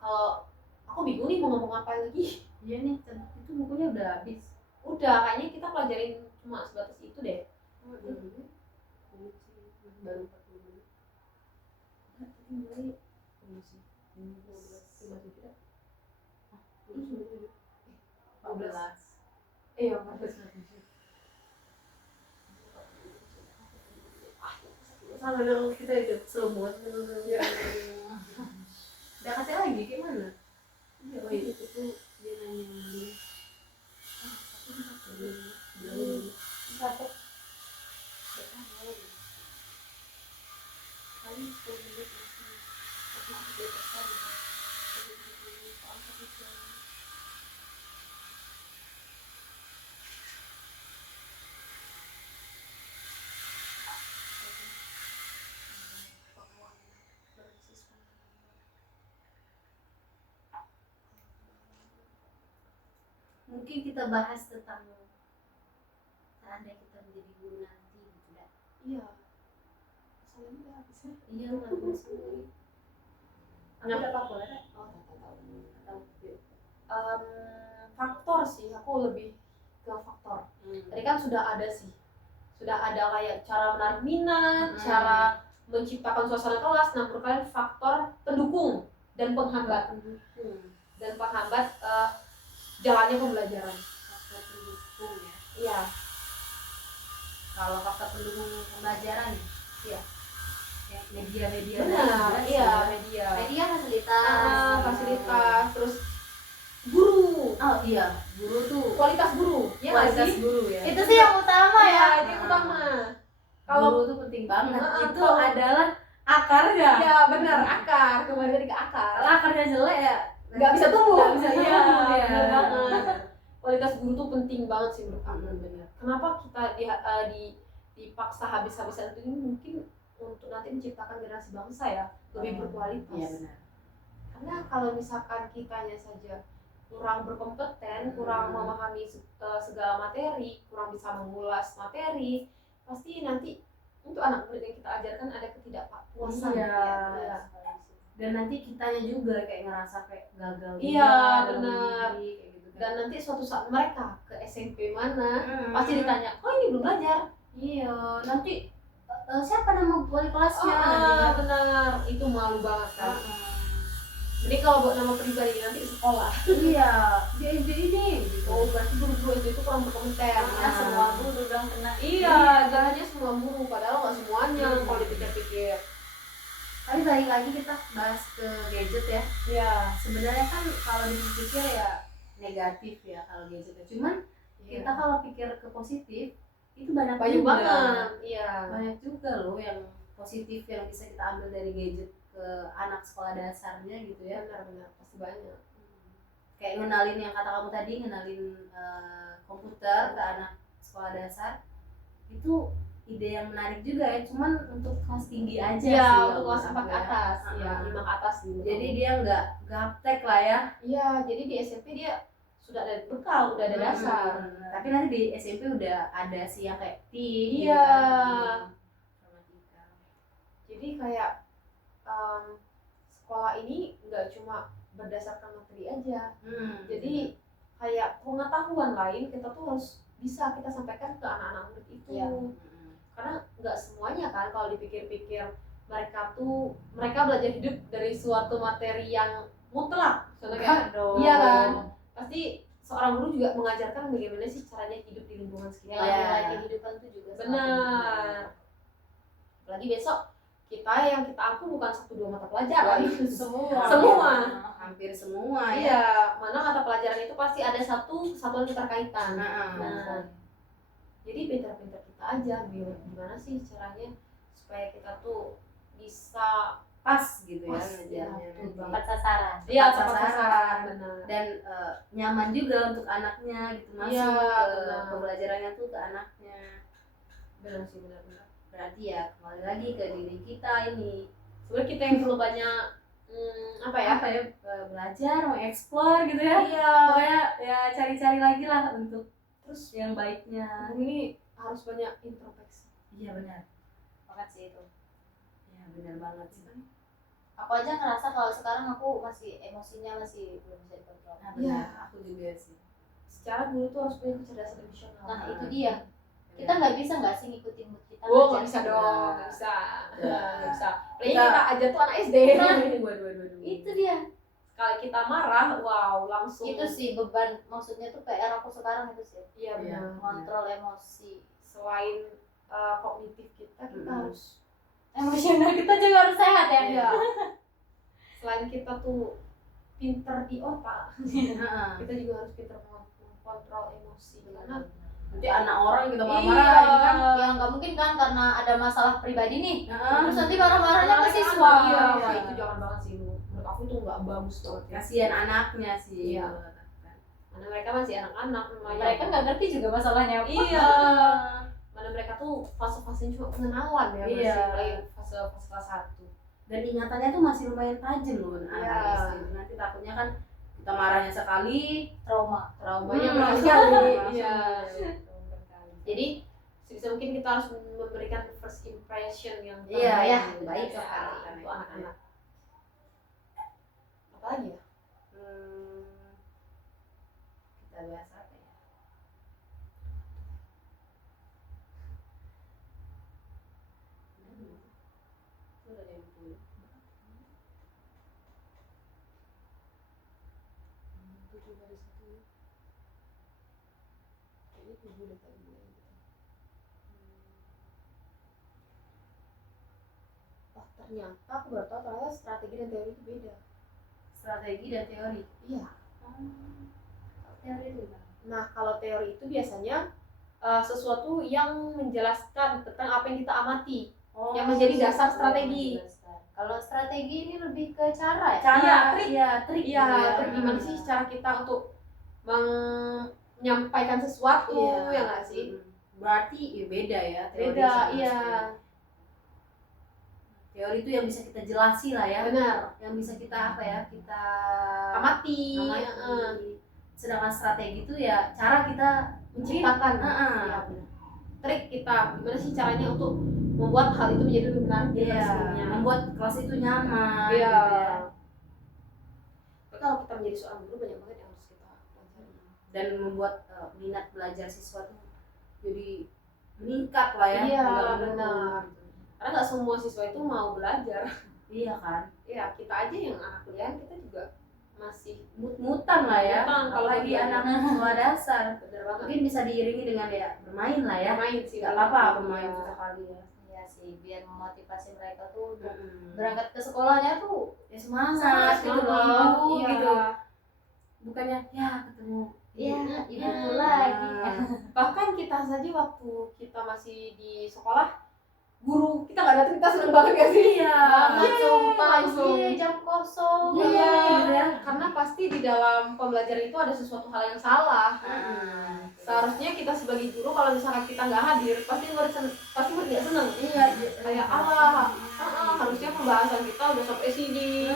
Kalau aku bingung nih mau ngomong apa lagi. Iya nih, itu bukunya udah habis. Udah, kayaknya kita pelajarin cuma sebatas itu deh. Baru 40 menit. Mulai 14. iya 14. Sama dong kita itu slow motion. Udah katanya lagi gimana? Oh iya itu tuh dia nanya Satu. mungkin kita bahas tentang seandainya kita menjadi guru nanti gitu ya. Iya. Soalnya udah habis ya. Iya nggak bisa. Aku udah apa boleh? Oh, tahu. Faktor sih, aku lebih ke faktor. Tadi kan sudah ada kayak cara menarik minat, cara menciptakan suasana kelas. Nah, menurut kalian faktor pendukung dan penghambat jalannya pembelajaran. Faktor pendukung ya. Iya. Kalau faktor pendukung pembelajaran Iya. ya media-media. Benar, iya, media. Media fasilitas. Fasilitas, terus guru, Oh iya, guru tuh kualitas guru. Ya nggak kualitas sih? guru ya. Itu sih yang utama ya. Iya, itu yang utama. Kalau Guru tuh penting banget. Itu kalau- adalah akarnya. ya benar, akar, kembali lagi ke akar. Kalau akarnya jelek ya Nggak bisa tumbuh. Nggak bisa Iya, tumbuh ya. benar banget. Kualitas guru tuh penting banget sih menurut aku. Benar. Kenapa kita dipaksa habis-habisan itu ini mungkin untuk nanti menciptakan generasi bangsa ya lebih berkualitas. Iya benar. Karena kalau misalkan kitanya saja kurang berkompeten, kurang memahami segala materi, kurang bisa mengulas materi, pasti nanti untuk anak murid yang kita ajarkan ada ketidakpuasan. Iya. Dan nanti kitanya juga kayak ngerasa kayak gagal. Iya, juga dalam benar. diri, kayak gitu kan. Dan nanti suatu saat mereka ke SMP mana, Hmm. pasti ditanya, oh ini belum belajar. Iya, nanti siapa nama wali kelasnya nanti kan? Benar, itu malu banget kan. Heeh. Jadi kalau buat nama pribadi nanti di sekolah. Iya, dia ini gitu. Oh berarti guru-guru itu kurang berkompeten. Karena semua guru dong kena. Iya, jadinya semua guru, padahal nggak semuanya kalau dipikir-pikir. Tapi balik lagi kita bahas ke gadget ya. Iya. Sebenarnya kan kalau dipikir ya negatif ya kalau gadgetnya. Cuman kita kalau pikir ke positif itu banyak banyak juga. banget. Iya. Banyak juga loh yang positif yang bisa kita ambil dari gadget ke anak sekolah dasarnya gitu ya. Benar-benar pasti banyak. Kayak ngenalin yang kata kamu tadi, ngenalin komputer ke anak sekolah dasar itu ide yang menarik juga ya, cuman untuk kelas tinggi aja Iya, sih untuk menurut kelas 4 aku ke atas. ya. Iya, 5 ke atas sih. Jadi dia nggak gaptek lah ya. Iya, jadi di SMP dia sudah ada bekal, udah ada dasar. Tapi nanti di SMP udah ada sih yang kayak TIK gitu Iya. kan. Informatika. Jadi kayak sekolah ini nggak cuma berdasarkan materi aja. Jadi kayak pengetahuan lain kita tuh harus bisa kita sampaikan ke anak-anak murid itu. Iya. Karena nggak semuanya kan kalau dipikir-pikir mereka belajar hidup dari suatu materi yang mutlak. Contohnya iya kan, pasti seorang guru juga mengajarkan bagaimana sih caranya hidup di lingkungan sekitar. Nilai-nilai kehidupan itu juga sangat penting. Benar. Apalagi besok kita yang kita ampu bukan 1-2 mata pelajaran. Semua. Hampir semua ya. Iya, mana mata pelajaran itu pasti ada satuan keterkaitan. Nah, Jadi pintar-pintar kita aja gimana sih caranya supaya kita tuh bisa pas gitu ya pas, ngajarnya. betul banget. Tepat sasaran. Iya, Tepat tepat sasaran. sasaran, benar. Dan nyaman juga untuk anaknya gitu masuk Iya, ke benar. pembelajarannya tuh ke anaknya. Benar sih, benar. Berarti ya kembali lagi ke diri kita ini. Sebenarnya kita yang perlu banyak Belajar, mengeksplor gitu ya. Iya. Pokoknya ya cari-cari lagi lah untuk Terus yang baiknya. ini harus banyak introspeksi. Iya benar. Banget sih itu. Iya benar banget sih. Aku aja ngerasa kalau sekarang aku masih emosinya masih belum bisa dikontrol. Nah, Iya. benar. Aku juga sih. Secara guru tuh harus punya kecerdasan emosional. Nah itu dia. Kita nggak bisa nggak sih ngikutin mood kita? Oh, nggak ngajar? bisa dong, nggak bisa. Iya. Nggak bisa. Apalagi Kita- kita aja tuh anak SD. Waduh. Itu dia. Sekali kita marah, wow, langsung. Itu sih beban. Maksudnya tuh PR aku sekarang itu sih. Iya benar. Kontrol emosi. Selain kognitif kita harus. Emosional kita juga harus sehat ya. Iya. Selain kita tuh pinter di otak, Heeh. kita juga harus pinter mengontrol emosi. Karena Nanti anak orang kita iya, marah-marah gitu kan. Ya nggak mungkin kan karena ada masalah pribadi nih. Heeh. Terus nanti marah-marahnya ke siswa. Iya, wah itu jangan banget sih. Menurut aku tuh nggak bagus banget ya. Kasihan anaknya sih. Iya. Karena mereka masih anak-anak namanya. Mereka nggak ngerti juga masalahnya apa. Iya. Mana mereka tuh fase-fasenya cuma pengenalan ya, Iya. masih mulai fase kelas 1. Dan ingatannya tuh masih lumayan tajam loh Iya. anak SD. Nanti takutnya kan kita marahnya sekali traumanya Hmm, berkali-kali. langsung. Iya. Jadi sebisa mungkin kita harus memberikan first impression yang Iya, baik baik ke sekali. untuk anak-anak. Apalagi ya? Kita bahas apa ya? Udah ada yang dulu. Tujuh baris satu. Kayaknya tujuh deh tadi mulai gitu. Oh ternyata aku baru tahu ternyata strategi dan teori itu beda. Strategi dan teori. Iya. Teori itu gimana? Nah kalau teori itu biasanya sesuatu yang menjelaskan tentang apa yang kita amati, yang menjadi dasar strategi. Kalau strategi ini lebih ke cara ya? Iya, trik. trik. Iya, terus gimana sih cara kita untuk menyampaikan sesuatu, ya nggak sih? Berarti ya beda ya. Teori Beda, sama iya. strategi. Teori itu yang bisa kita jelasi lah ya. Benar. Yang bisa kita apa ya? Kita Amati. Sedangkan strategi itu ya cara kita Menciptakan. Iya, benar. Trik kita, gimana sih caranya untuk membuat hal itu menjadi lebih menarik dari sebelumnya. membuat kelas itu nyaman. Iya. Gitu ya. Tapi kalau kita menjadi seorang guru banyak banget yang harus kita pelajari. Dan membuat minat belajar siswa tuh jadi meningkat lah ya. Iya, Nggak menurun, benar. gitu. Karena nggak semua siswa itu mau belajar. Iya kan. Ya kita aja yang anak kuliah kita juga masih Mut-mutan lah ya. Mut-mutan, kalau Apalagi belajar. anak sekolah dasar. bener banget. Mungkin bisa diiringi dengan ya bermain lah ya. Main sih. Nggak apa-apa Iya. bermain sekali ya. Iya sih, biar memotivasi mereka tuh untuk Mm-mm. berangkat ke sekolahnya tuh Ya semangat gitu Semangat, ibu iya. gitu. Bukannya ya ketemu iya ibu ibu lagi. Bahkan kita saja waktu kita masih di sekolah, guru kita nggak datang kita seneng banget gak sih? Iya. Banget sumpah, langsung. iya jam kosong. Iya, gitu ya. Karena pasti di dalam pembelajaran itu ada sesuatu hal yang salah. Seharusnya kita sebagai guru kalau misalkan kita nggak hadir, pasti murid nggak seneng. Iya, Kayak Allah, harusnya pembahasan kita udah sampai sini.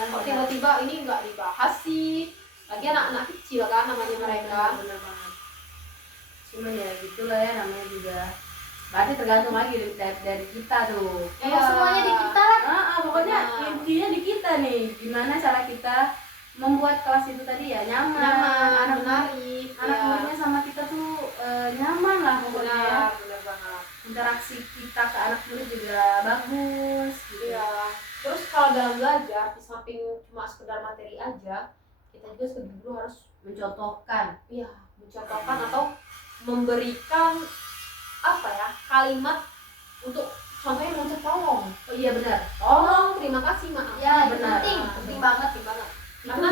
Kok tiba-tiba ini nggak dibahas sih? Lagi anak-anak kecil kan namanya mereka. Bener banget. Cuman ya gitulah ya namanya juga. Berarti tergantung lagi dari kita tuh. Emang semuanya di kita lah. Pokoknya Nah. intinya di kita nih. Gimana cara kita membuat kelas itu tadi ya nyaman, anak menarik, muridnya sama kita tuh nyaman lah pokoknya ya. benar banget. Interaksi kita ke anak murid juga bagus gitu. Iya. Terus kalau dalam belajar di samping cuma sekedar materi aja, kita juga sebagai guru harus Mencontohkan. mencontohkan atau memberikan apa ya kalimat untuk contohnya mengucap tolong. Oh iya benar. Tolong, terima kasih, maaf. Ya, itu benar. penting banget. Karena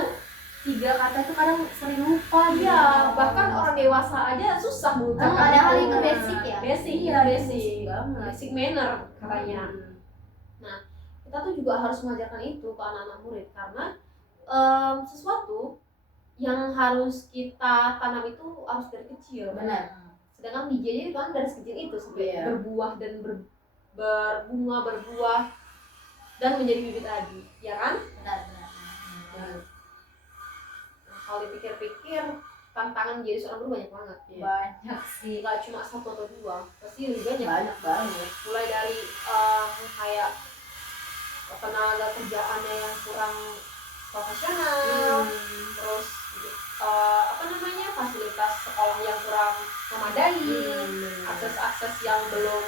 Tiga kata itu kadang sering lupa. iya, bahkan orang dewasa aja susah mengucapkan. Padahal itu. itu basic ya. Basic, Iya, basic. banget. Basic manner katanya. Hmm. Kita tuh juga harus mengajarkan itu ke anak-anak murid karena sesuatu yang harus kita tanam itu harus dari kecil. Benar. Sedangkan bijinya itu kan dari sekecil itu sampai Iya. berbuah dan berbunga, berbuah dan menjadi bibit lagi, ya kan? Benar. Nah, kalau dipikir-pikir tantangan menjadi seorang guru banyak banget. Iya. Banyak sih. Nggak cuma satu atau dua, pasti lebih banyak. Banyak banget. Mulai dari kayak tenaga kerjaannya yang kurang profesional, terus fasilitas sekolah yang kurang memadai, akses yang belum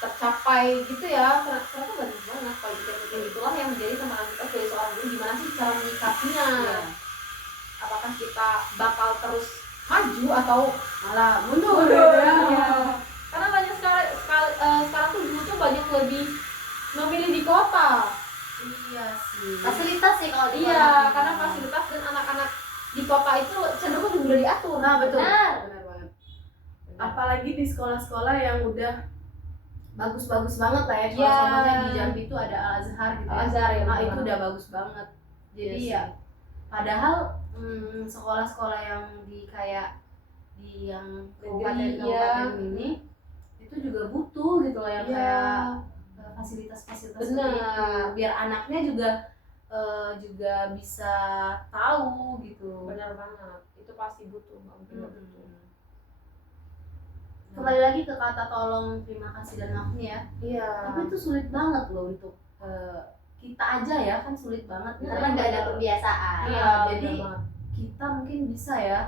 tercapai gitu ya. Ternyata banyak banget kalau dipikir-pikir. Itulah yang menjadi tantangan kita sebagai seorang guru, gimana sih cara menyikapinya. Apakah kita bakal terus maju atau Malah mundur. ya. Karena banyak sekarang tuh guru tuh banyak lebih memilih di kota. Iya sih. Fasilitas sih kalau di Iya, mana. karena fasilitas dan anak-anak di kota itu cenderung lebih mudah diatur. Nah, betul. Benar. Benar banget. Apalagi di sekolah-sekolah yang udah bagus-bagus banget lah ya. Kalau Iya. contohnya di Jambi itu ada Al-Azhar gitu ya. Al-Azhar ya, Nah, betul itu banget. udah bagus banget. Jadi Iya ya sih. padahal sekolah-sekolah yang di kayak di yang Negeri, kabupaten ini itu juga butuh gitu loh yang Iya. kayak fasilitas-fasilitas seperti Benar. itu biar anaknya juga juga bisa tahu gitu. Benar banget, itu pasti butuh, nggak mungkin nggak butuh. Kembali lagi ke kata tolong, terima kasih dan maaf nih ya. Iya. Tapi itu sulit banget loh untuk kita aja ya, kan sulit banget karena nggak ada kebiasaan. Iya, jadi benar banget. kita mungkin bisa ya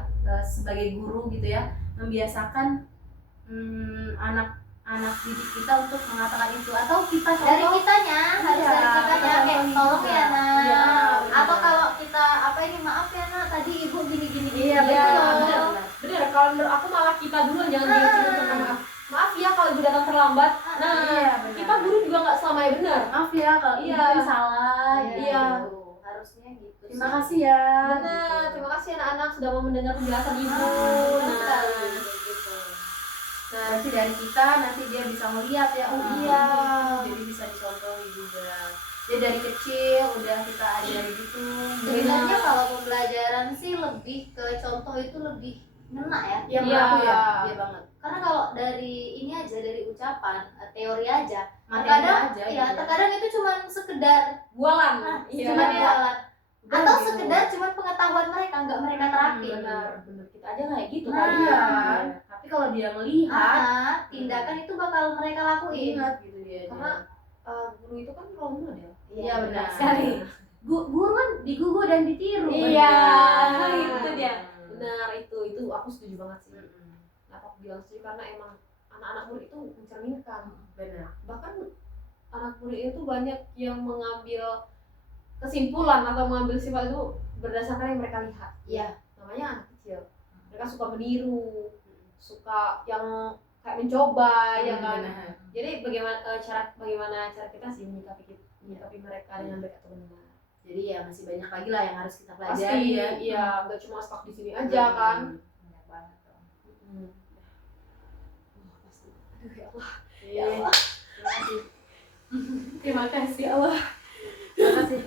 sebagai guru gitu ya membiasakan anak didik kita untuk mengatakan itu, atau kita Dari kitanya harus Iya, dari kitanya kayak contohin tolong juga. ya nak. Iya, Atau benar. kalau kita apa ini maaf ya nak, tadi ibu gini gini gini. Iya, betul. benar. Bener, kalau menurut aku malah kita dulu yang jangan diucapkan maaf. Maaf ya kalau ibu datang terlambat. Nah, Iya, benar. kita guru juga nggak selamanya benar. Maaf ya kalau Iya. ibu yang salah. Iya. gitu. Harusnya gitu. Terima kasih ya. Benar, terima kasih anak-anak sudah mau mendengar penjelasan ibu. Benar sekali, gitu. Nah, berarti dari kita nanti dia bisa melihat ya, oh Iya. jadi bisa dicontohi juga. Dia dari kecil udah kita ajari gitu. Sebenarnya kalau pembelajaran sih lebih ke contoh itu lebih ngena ya. Iya, Iya. berlaku ya. Iya banget. Karena kalau dari ini aja, dari ucapan, teori aja, Materi terkadang aja ya gitu ya. terkadang itu cuma sekedar Bualan. cuma Iya. jualan, Udah atau gitu. sekedar cuma pengetahuan mereka, nggak mereka terapin. Benar, benar. Kita aja kayak gitu Nah, kali Iya. ya. Tapi kalau dia melihat, Tindakan itu bakal mereka lakuin. ingat gitu dia. Karena guru itu kan role model. Iya benar sekali. Guru kan digugu dan ditiru. Iya, Benar. itu dia. Benar, itu aku setuju banget sih. Kenapa aku bilang setuju, karena emang anak-anak murid itu mencerminkan. Benar. Bahkan anak murid itu banyak yang mengambil kesimpulan atau mengambil sifat itu berdasarkan yang mereka lihat. Iya. Namanya anak kecil. Mereka suka meniru, suka yang kayak mencoba, ya kan. Benar. Jadi bagaimana cara kita sih menyikapi mereka dengan baik atau benar. Jadi ya masih banyak lagi lah yang harus kita pelajari Pasti, ya. iya, nggak cuma stuck di sini aja kan. Benar banget tuh. Pasti. Aduh ya Allah. Ya Allah. Terima kasih. Terima kasih Allah. Terima kasih.